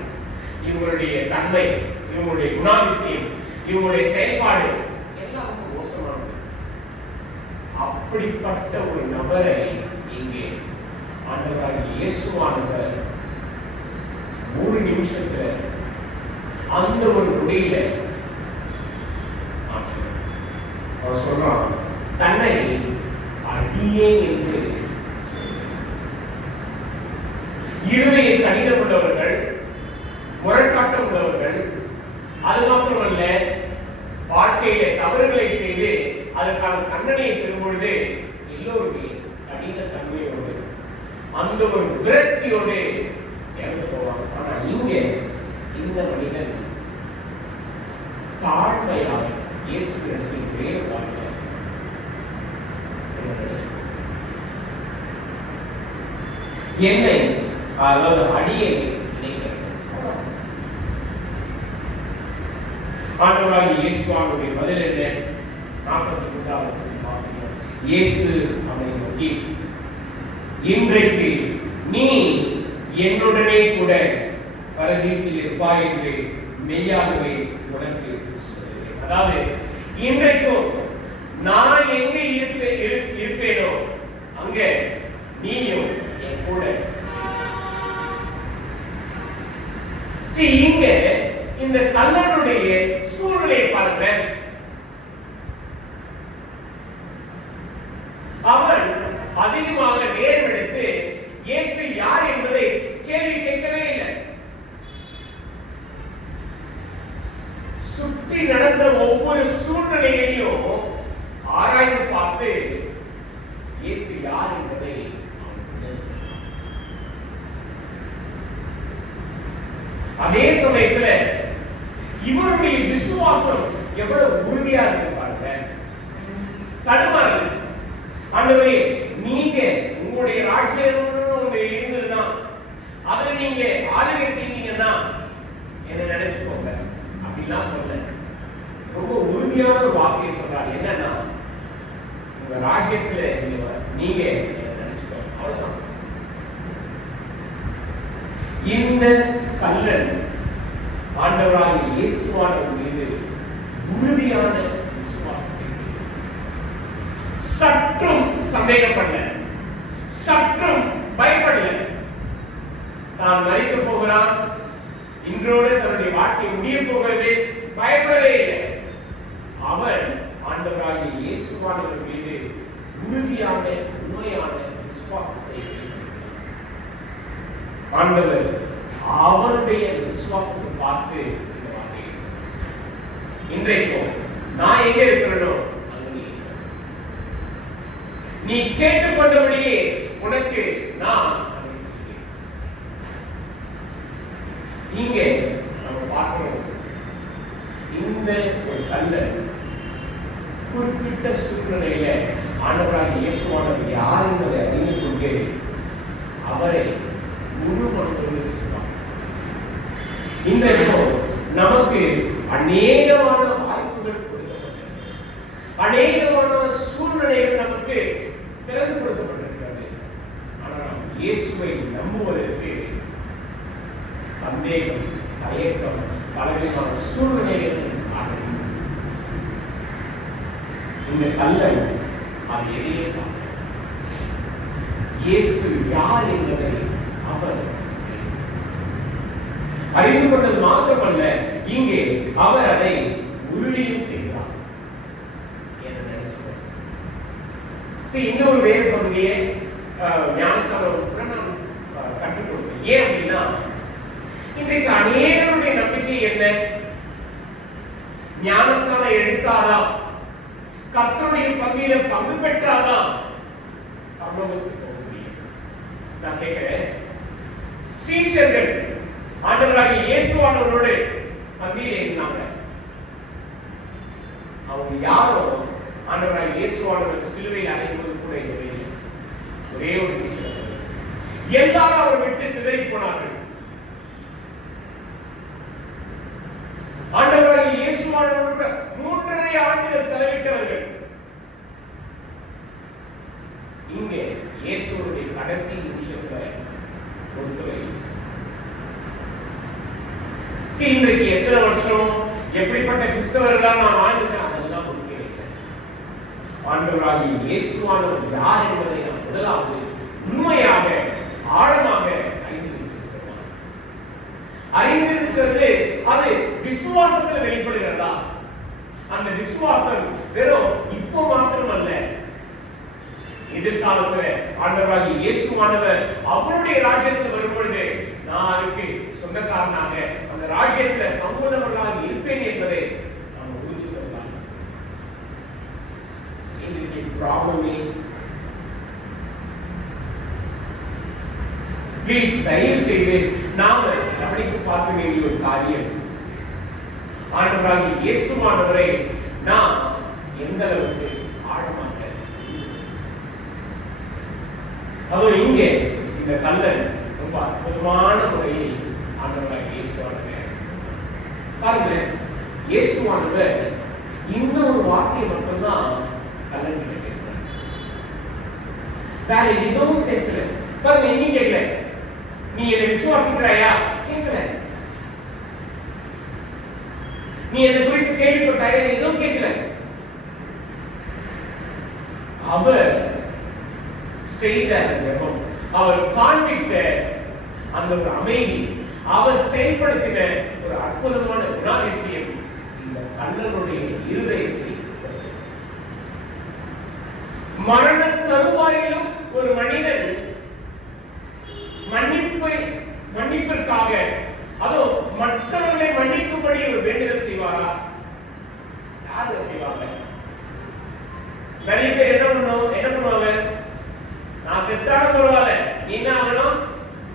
இவங்களுடைய தன்மை, இவங்களுடைய குணாதிசயம், இவங்களுடைய செயல்பாடு எல்லாம் மோசமானது. அப்படிப்பட்ட ஒரு நபரை இங்கே ஆண்டவராகிய இயேசுவானவர் ஒரு நிமிஷத்துல, அந்த ஒரு நொடியில அவர் சொல்றான், தன்னை அடியேன் என்று. இருதய கடினம் உள்ளவர்கள், முரண்காட்டம் உள்ளவர்கள், அது மாத்திரமல்ல, வாழ்க்கையில தவறுகளை செய்து அதற்கான தண்டனையை பெறும்பொழுது எல்லோருமே கடின தன்மையோடு, அந்த ஒரு விரக்தியோடு இறந்து போவாங்க. ஆனா இங்க இந்த மனிதன் தாழ்மையாக இயேசு இடத்தில் வேறு வாழ்க்கை என்னை, அதாவது அடியை நினைக்கிறது. ஆண்டவராகிய இயேசுவானுடைய பதில் என்ன? 43வது வசனம் வாசிக்கிறோம். இயேசு அவனை நோக்கி, இன்றைக்கு நீ என்னுடனே கூட பரதீசில் இருப்பாய் என்று மெய்யாகவே உனக்கு சொல்கிறேன். அதாவது இன்றைக்கும் நான் எங்கே இருப்பேனோ அங்க நீயும் என் கூட. இங்க இந்த கல்லனுடைய சூழ்நிலையை பாருங்க. அவன் அதிகமாக நேரம் எடுத்து இயேசு யார் என்பதை கேள்வி கேட்கவே இல்லை. சுற்றி நடந்த ஒவ்வொரு சூழ்நிலையையும் ஆராய்ந்து பார்த்து இயேசு யார் என்பதை அதே சமயத்துல இவருடைய விசுவாசம் எவ்வளவு உறுதியா இருக்கு பாருங்க. தடுமாறு. ஆண்டவரே, நீங்க உங்களுடைய ராஜ்யம் இருந்ததுன்னா, அதுல நீங்க ஆளுகை செய்வீங்கன்னா என்ன நினைச்சுக்கோங்க அப்படிலாம் சொல்ல. ரொம்ப உறுதியான ஒரு வார்த்தையை சொல்றாரு. என்னன்னா, உங்க ராஜ்யத்துல நீங்க நினைச்சுக்கோங்க, அவ்வளவுதான். இந்த கல்லன் ஆண்டவராகிய இயேசுவானவர் மீது உறுதியான விசுவாசத்தை, சற்றும் சந்தேகப்படல, சற்றும் பயப்படல. தான் மரிக்க போகிறான், இன்றோடு தன்னுடைய வாழ்க்கை முடிய போகிறது, பயப்படவே இல்லை. அவன் ஆண்டவராகிய இயேசுவானவர் மீது உறுதியான உண்மையான விசுவாசத்தை ஆண்டவர் அவனுடைய விசுவாசத்தை பார்த்து இந்த வார்த்தையை சொன்னார். இன்றைக்கும் நான் எங்க இருக்கிறேனோ நீ கேட்டுக்கொண்டபடியே உனக்கு நான் அதை செய்கிறேன். இங்கே நம்ம பார்க்கிறோம், இந்த ஒரு கல்லன் குறிப்பிட்ட சூழ்நிலையில ஆண்டவராகிய இயேசுவானவர் யார் என்பதை அறிந்து கொண்டு அவரை முழு மனதோடு விசுவாசம். இன்றைக்கும் நமக்கு அநேகமான வாய்ப்புகள் கொடுக்கப்பட்டது, அநேகமான சூழ்நிலைகள் நமக்கு திறந்து கொடுக்கப்பட்டிருக்கிறது. ஆனால் நாம் இயேசுவை நம்புவதற்கு சந்தேகம், தயக்கம், பலவிதமான சூழ்நிலைகள். இந்த கல்லன் அது எதையே இயேசு யார் என்பதை அவர் அறிந்து கொண்டது மாத்திரமல்ல, இங்கே அவர் அதை உறுதியும் செய்கிறார். இந்த ஒரு வேத பகுதியை ஞானஸ்நானம் நான் கற்றுக் கொடுத்தேன். ஏன் அப்படின்னா, இன்றைக்கு அநேகருடைய நம்பிக்கை என்ன? ஞானஸ்நானம் எடுத்தாதான், கர்த்தருடைய பந்தியில பங்கு பெற்றாதான் பரலோகத்துக்கு போக முடியும். நான் கேட்கிறேன், சீஷர்கள் ஆண்டவராகிய இயேசுவானவரோடு பந்தியில இருந்தாங்க. அவங்க யாரோ ஆண்டவராகிய இயேசுவானவர் சிலுவையில் அறையும்போது கூட இல்லை. ஒரே ஒரு சீஷர், எல்லாரும் அவரை விட்டு சிதறி போனார்கள். ஆண்டவராகிய இயேசுவானவரோடு 3.5 ஆண்டுகள் செலவிட்டவர்கள். இங்கே இயேசுவுடைய கடைசி நிமிஷத்துல ஒருத்தரை இன்றைக்கு எத்தனை வருஷம் எப்படிப்பட்ட கிறிஸ்தவர்களாக நான் வாழ்ந்துட்டேன் அதெல்லாம் முக்கியம் இல்லை. ஆண்டவராகிய இயேசுவானவர் யார் என்பதை நாம் முதலாவது உண்மையாக ஆழமாக அறிந்திருக்கிறது. அது விசுவாசத்தில் வெளிப்படுகிறதா? அந்த விசுவாசம் வெறும் இப்போ மாத்திரமல்ல, எதிர்காலத்துல ஆண்டவராகிய இயேசுவானவர் அவருடைய ராஜ்யத்தில் வரும்பொழுது நான் அதுக்கு சொந்தக்காரனாக அந்த ராஜ்யத்தில் பங்குள்ளவர்களாக இருப்பேன் என்பதை நாம் உறுதி கொள்ளலாம். இன்றைக்கு ப்ராப்ளமே ப்ளீஸ் தயவு செய்து நாம கவனித்து பார்க்க வேண்டிய ஒரு காரியம், ஆண்டவராகிய இயேசுவானவரை நாம் எந்த அளவுக்கு ஆழமாக அதுவும் இங்கே இந்த கல்லன் ரொம்ப அற்புதமான முறையில் ஆண்டவராகிய இயேசுவானவர் பாருங்க. இயேசுவானவர் இந்த ஒரு வார்த்தையை மட்டும்தான் கல்லன் கிட்ட பேசுறாங்க, வேற எதுவும் பேசல. பாருங்க, இன்னும் கேட்கல, நீ என்னை விசுவாசிக்கிறாயா? கேட்கல. நீ என்னை குறித்து கேள்விப்பட்டாயா? எதுவும் கேட்கல. அவர் செய்த ஜெபம், அவர் காண்பித்த அந்த ஒரு அமைதி, அவர் செயல்படுத்தின ஒரு அற்புதமான குணாதிசயம் இந்த கல்லனுடைய இருதயத்தை மரண தருவாயிலும் ஒரு மனிதன் மன்னிப்பிற்காக அதோ மற்றவர்களை மன்னிக்கும்படி ஒரு வேண்டுதல் செய்வாரா? யாரு செய்வாங்க? நிறைய பேர் என்ன பண்ணுவாங்க, நான் செத்தாலும் பரவாயில்ல, நீ என்ன ஆகணும்,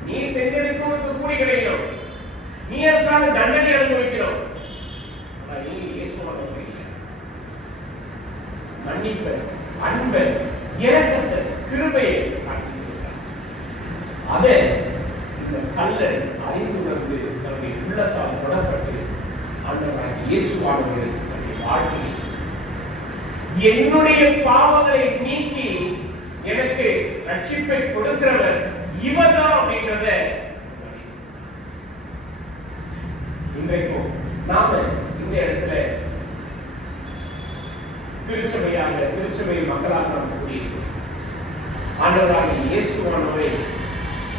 நீ செஞ்சதுக்கு உனக்கு கூலி கிடைக்கணும், நீ அதுக்கான தண்டனை அனுபவிக்கணும். ஆனா நீ இயேசுவானவர் இல்லை. மன்னிப்பை, அன்பை, இரக்கத்தை, கிருபையை காட்டியிருக்கிறார். அதை இந்த கல்லன் அறிந்துணர்ந்து தன்னுடைய உள்ளத்தால் தொடப்பட்டு ஆண்டவராகிய இயேசுவானவரை தன்னுடைய வாழ்க்கையில் என்னுடைய பாவங்களை நீக்கி எனக்கு ரட்சிப்பை கொடுக்கிறவர் இவர்தான் அப்படின்றத இன்றைக்கும் நாம இந்த இடத்துல திருச்சபை மக்களாக நாம் கூடியிருக்கிறோம். ஆண்டவராகிய இயேசுவானவரை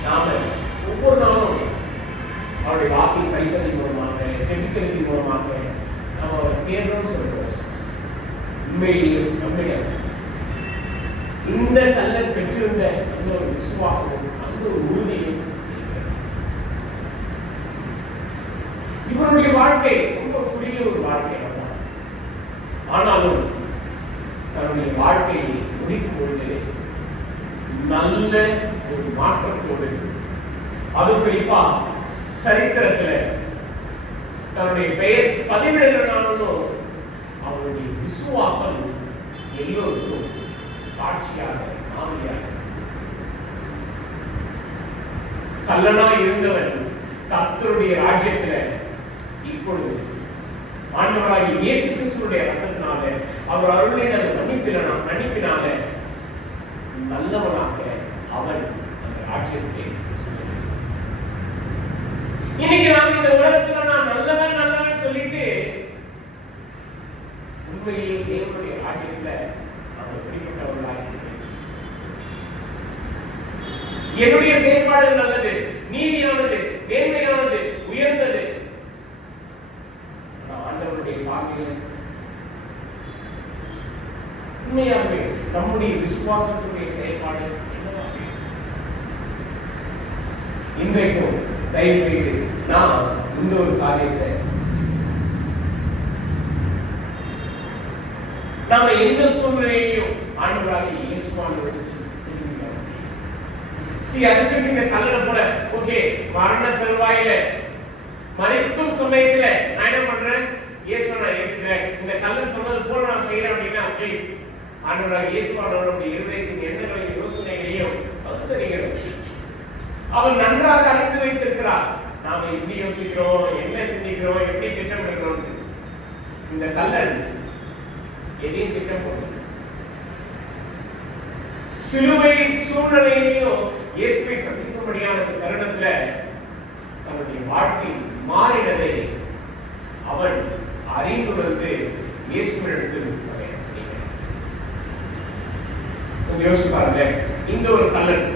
நாம ஒவ்வொரு நாளும் அது குறிப்பா சரித்திரத்துல தன்னுடைய பெயர் பதிவிடனாலும் அவருடைய விசுவாசம் எல்லோருக்கும் சாட்சியாக மாதிரியாக. கல்லனா இருந்தவன் கர்த்தருடைய ராஜ்யத்துல இப்பொழுது ஆண்டவராகிய இயேசு கிறிஸ்துவினுடைய ரத்தத்தினால அவர் அருளின மன்னிப்பினால நல்லவனாக அவன் அந்த ராஜ்யத்தை. இன்னைக்கு நாம இந்த உலகத்துல நான் நல்லவன் சொல்லிட்டு உண்மையிலேயே தேவனுடைய ராஜ்யத்துல நம்ம எப்படிப்பட்டவர்களாக என்னுடைய செயல்பாடு நல்லது, நீதியானது, நேர்மையானது, உயர்ந்தது, ஆண்டவருடைய பார்வையில் உண்மையாகவே நம்முடைய விசுவாசத்துடைய செயல்பாடு என்னவாக இன்றைக்கும் தயவு செய்து நான் இந்த ஒரு காரியத்தை நாம எந்த சூழ்நிலையிலும் ஆண்டவராகிய இயேசுவானவருக்கு அதுக்கு நீங்க கல்லணை போல ஓகே மரண தருவாயில மரிக்கும் சமயத்துல நான் என்ன பண்றேன், இயேசுவை நான் ஏத்துக்கிறேன், இந்த கல்லன் சொன்னது போல நான் செய்யறேன் அப்படின்னா ப்ளீஸ் ஆண்டவராகிய இயேசுவானவருடைய இருதயத்தின் எண்ணங்களையும் யோசனைகளையும் பகுத்தறிகிறோம். அவர் நன்றாக அறிந்து வைத்திருக்கிறார். நாம எப்படி யோசிக்கிறோம், என்ன சிந்திக்கிறோம், எப்படி திட்டமிடுகிறோம். இந்த கல்லன் எதையும் திட்டம் போடுது. சிலுவையின் சூழ்நிலையிலையும் இயேசுவை சந்திக்கும்படியான தருணத்துல தன்னுடைய வாழ்க்கை மாறினதை அவன் அறிந்துணர்ந்து இயேசுவிடத்தில் யோசிச்சு பாருங்க. இந்த ஒரு கல்லன்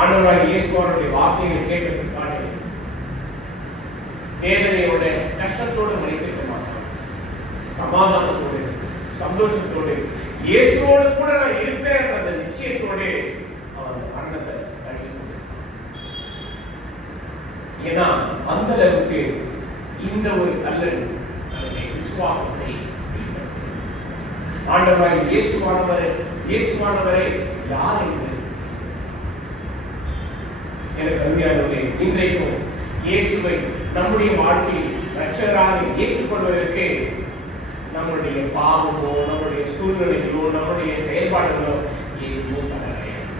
ஆண்டவராகிய இயேசுவோடைய வார்த்தைகளை கேட்டதற்கான வேதனையோட கஷ்டத்தோடு மனிதர்க்க மாட்டான், சமாதானத்தோடு சந்தோஷத்தோடு இயேசுவோடு கூட நான் இருப்பேன் என்ற நிச்சயத்தோடு அவன் மரணத்தை தழுவிக்கொண்டான். ஏன்னா அந்த அளவுக்கு இந்த ஒரு கல்லன் தன்னுடைய விசுவாசத்தை ஆண்டவராகிய இயேசுவானவரை யார் என்று எனக்கு அருமையானவர்களே, இன்றைக்கும் இயேசுவை நம்முடைய வாழ்க்கையில் இரட்சகராக ஏற்றுக்கொள்வதற்கு நம்முடைய பாவமோ, நம்முடைய சூழ்நிலைகளோ, நம்முடைய செயல்பாடுகளோ எதுவும் தடையாது.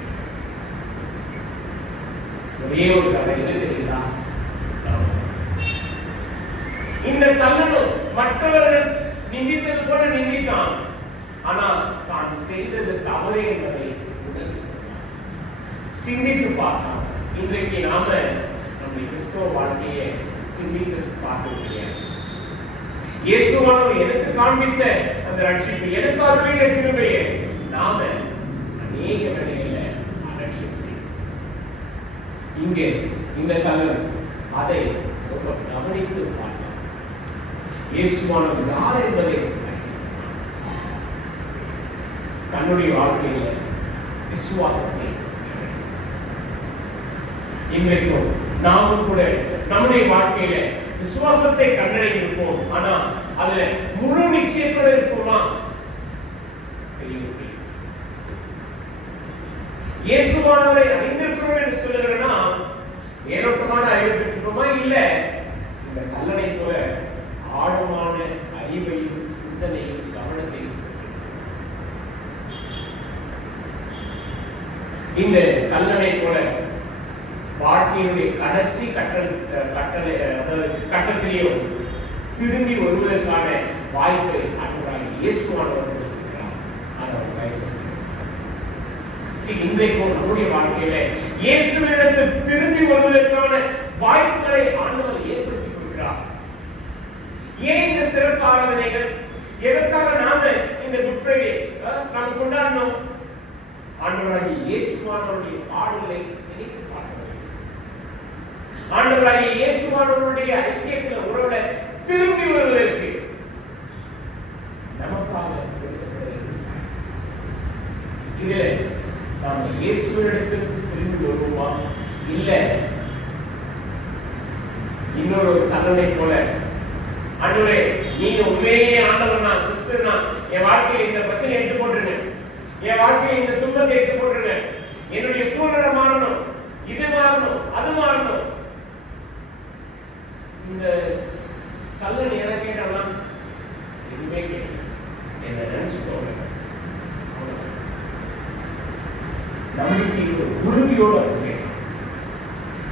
ஒரே ஒரு தடை எது தெரியுதா? இந்த கல்லனும் மற்றவர்கள் நிந்தித்தது போல நிந்தித்தான். ஆனா தான் செய்தது தவறு என்பதை சிந்தித்து பார்த்தான். இன்றைக்கு நாம நம்முடைய கிறிஸ்தவ வாழ்க்கையை சிந்தித்து பார்க்க முடியாது. இயேசுவானவர் எனக்கு காண்பித்த அந்த ரட்சிப்பு, எனக்கு அருளின கிருபையை நாம அநேக வேளையில அலட்சியம் செய்வோம். இங்கே இந்த கல்லன் அதை ரொம்ப கவனித்து பார்த்தான். இயேசுவானவர் யார் என்பதை தன்னுடைய வாழ்க்கையில விசுவாசத்தை இன்றைக்கும் நாமும் கூட நம்முடைய வாழ்க்கையில விசுவாசத்தை கண்டடைந்திருப்போம். ஆனா அதுல முழு நிச்சயத்தோட இருப்போமா? இயேசுவானவரை அறிந்திருக்கிறோம் என்று சொல்லுகிறேன்னா மேலோட்டமான அறிவை பெற்றுக்கோமா? இல்ல இந்த கல்லனை போல ஆழமான அறிவையும் சிந்தனையும் கவனத்தையும் இந்த கல்லனை போல வாழ்க்கையினுடைய கடைசி கட்டத்திலேயும் திரும்பி வருவதற்கான வாய்ப்பை ஆண்டவராகிய இயேசுவானவர் கொடுத்திருக்கிறார். இன்றைக்கும் நம்முடைய வாழ்க்கையில இயேசுவினிடத்தில் திரும்பி வருவதற்கான வாய்ப்புகளை ஆண்டவர் ஏற்படுத்தி கொடுக்கிறார். ஏன் இந்த சிறப்பு ஆராதனைகள்? எதற்காக நாம இந்த குட் ஃப்ரைடே நாம் கொண்டாடணும்? ஆண்டவராகிய இயேசுவானவருடைய பாடுகளை நினைத்து பார்க்க வேண்டும். ஆண்டவராகிய இயேசுவானவருடைய ஐக்கியத்தில் உறவுல திரும்பி வருவதற்கு நமக்காக இதுல நாம இயேசுவினிடத்திற்கு திரும்பி வருவோமா? இல்ல இன்னொரு கல்லனை போல ஆண்டவரே நீங்க உண்மையே ஆண்டவர்னா கிறிஸ்துவனா என் வாழ்க்கையில இந்த பிரச்சனை எடுத்து போட்டுருங்க, என் வாழ்க்கையில இந்த துன்பத்தை எடுத்து போட்டுருங்க, என்னுடைய சூழ்நிலை மாறணும், இது மாறணும்,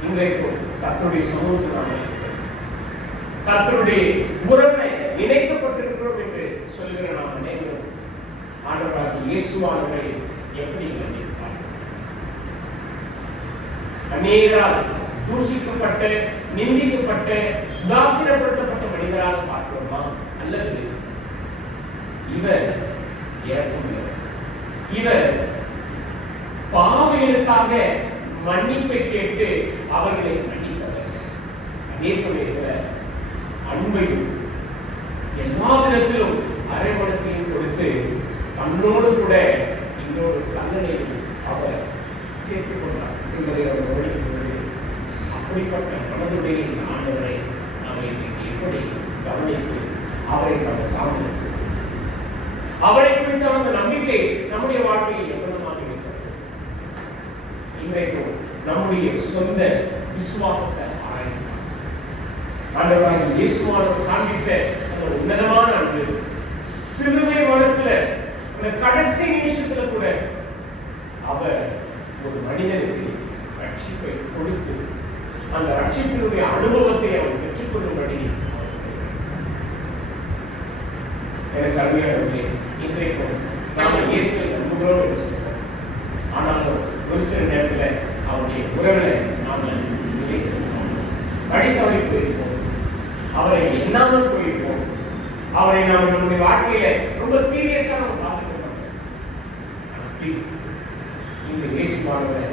இன்றைக்கு கர்த்தருடைய சமூகத்தில் நாம் கர்த்தருடைய உறவை இணைக்கப்பட்டிருக்கிறோம் என்று சொல்கிற நாம் அனைவரும் ஆண்டவராகிய இயேசுவானவரை எப்படி கண்டிப்பார்? அநேகரால் தூஷிக்கப்பட்ட, நிந்திக்கப்பட்ட, உதாசீனப்படுத்தப்பட்ட மனிதராக பார்க்கிறோமா? அல்லது இவர் இறக்குள்ளவர், இவர் பாவிகளுக்காக மன்னிப்பை கேட்டு அவர்களை மன்னிப்பவர், அதே சமயத்தில் அன்பையும் எல்லா விதத்திலும் அரைமணத்தையும் கொடுத்து தன்னோடு கூட இன்னொரு கல்லணையும் அவர் சேர்த்துக் கொண்டார் என்பதை அவர் கவனிக்கும்போது அப்படிப்பட்ட மனதுடைய இந்த ஆண்டவரை நாம் இன்றைக்கு எப்படி கவனித்து அவரை நாம் சார்ந்து அவரை குறித்த அந்த நம்பிக்கை நம்முடைய வாழ்க்கையில் எவ்வளவாக இருக்கிறது? இன்றைக்கும் நம்முடைய சொந்த விசுவாசத்தை ஆராய்ந்து ஆண்டவராகிய இயேசுவானவர் காண்பித்த அந்த உன்னதமான அன்பு, சிலுவை மரத்துல அந்த கடைசி நிமிஷத்துல கூட அவர் ஒரு மனிதனுக்கு ரட்சிப்பை கொடுத்து அந்த ரட்சிப்பினுடைய அனுபவத்தை அவர் பெற்றுக்கொள்ளும்படி எனக்கு அருமையானவர்களே, இன்றைக்கும் நாம இயேசுவை நம்புகிறோம் என்று சொல்றோம். ஆனாலும் ஒரு சில நேரத்தில் அவருடைய உறவுகளை நாம வழித்தவறி போயிருப்போம், அவரை எண்ணாமல் போயிருப்போம், அவரை நாம் நம்முடைய வாழ்க்கையில ரொம்ப சீரியஸா நம்ம பார்த்துக்க மாட்டோம். ப்ளீஸ் இந்த இயேசுவானவரை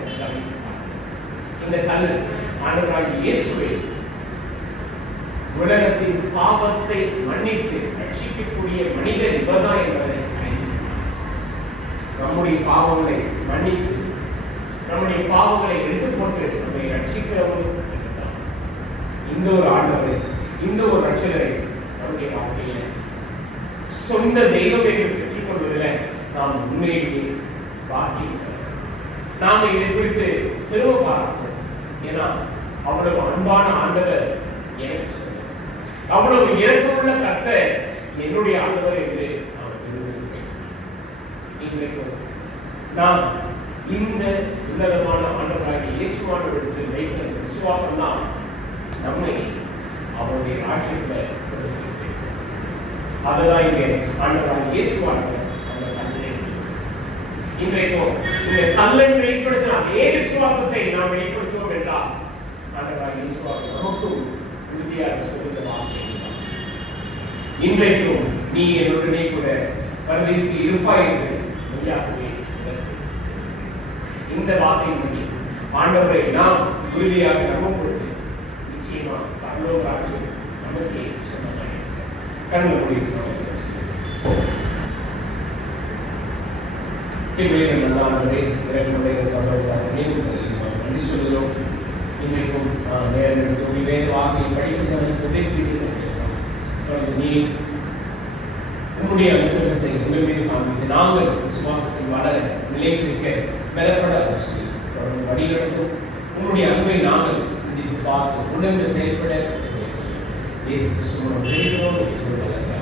இந்த கல் ஆண்டவராகிய இயேசுவை உலகத்தின் பாவத்தை மன்னித்து ரட்சிக்கக்கூடிய மனிதன் இவர்தான் என்பதை நம்முடைய பாவங்களை மன்னித்து நம்முடைய பாவங்களை எடுத்துக்கொண்டு நம்மை ரட்சிக்கிறவர்கள் இந்த ஒரு ஆண்டவரை, இந்த ஒரு ரட்சகரை நம்முடைய வாழ்க்கையில சொந்த தெய்வம் என்று பெற்றுக் கொள்வதில் நாம் உண்மையிலேயே பாக்கியம். நாம இதை குறித்து பெருமை பாராட்டோம். ஏன்னா அவ்வளவு அன்பான ஆண்டவர் எனக்கு சொன்னார், அவ்வளவு இரக்கமுள்ள கர்த்தர் என்னுடைய ஆண்டவர் என்று நாம் இன்றைக்கும் நாம் இந்த உன்னதமான ஆண்டவராகிய இயேசுவானவரிடத்தில் வைக்கிற விசுவாசம் தான் நம்மை அவருடைய ராஜ்யத்தில் கொண்டு சேர்க்கும். அதுதான் இங்கே ஆண்டவராகிய இயேசுவானவர் அந்த கல்லை இன்றைக்கும் இந்த கல்லை வெளிப்படுத்தின அதே விசுவாசத்தை நாம் வெளிப்படுத்துவோம் என்றால் ஆண்டவராகிய இயேசுவானவர் நமக்கும் உறுதியாக சொல்லுகிற வார்த்தை இன்றைக்கும் நீ என்னுடனே கூட பரதேசில் இருப்பாய் என்று மெய்யாகவே இந்த வார்த்தையின்படி ஆண்டவரை நாம் உறுதியாக நம்பும் பொழுது நிச்சயமா பரலோக ராஜ்யம் நமக்கே சொந்தமாக கண்கள் மூடி நல்லாவே நன்றி சொல்கிறோம். இன்றைக்கும் நேரம் வேத வார்த்தையை படிக்கின்றவர்களுக்கு உதவி நீ உன்னுடைய அனுபவத்தை உங்கள் மீது காண்பித்து நாங்கள் விசுவாசத்தில் வளர நிலைத்திருக்க பலப்பட சொல்லி தொடர்ந்து வழிநடத்தும். உன்னுடைய அன்பை நாங்கள் சிந்தித்து பார்த்து உணர்ந்து செயல்பட இயேசு கிறிஸ்துவோடு சொல்லுங்கள்.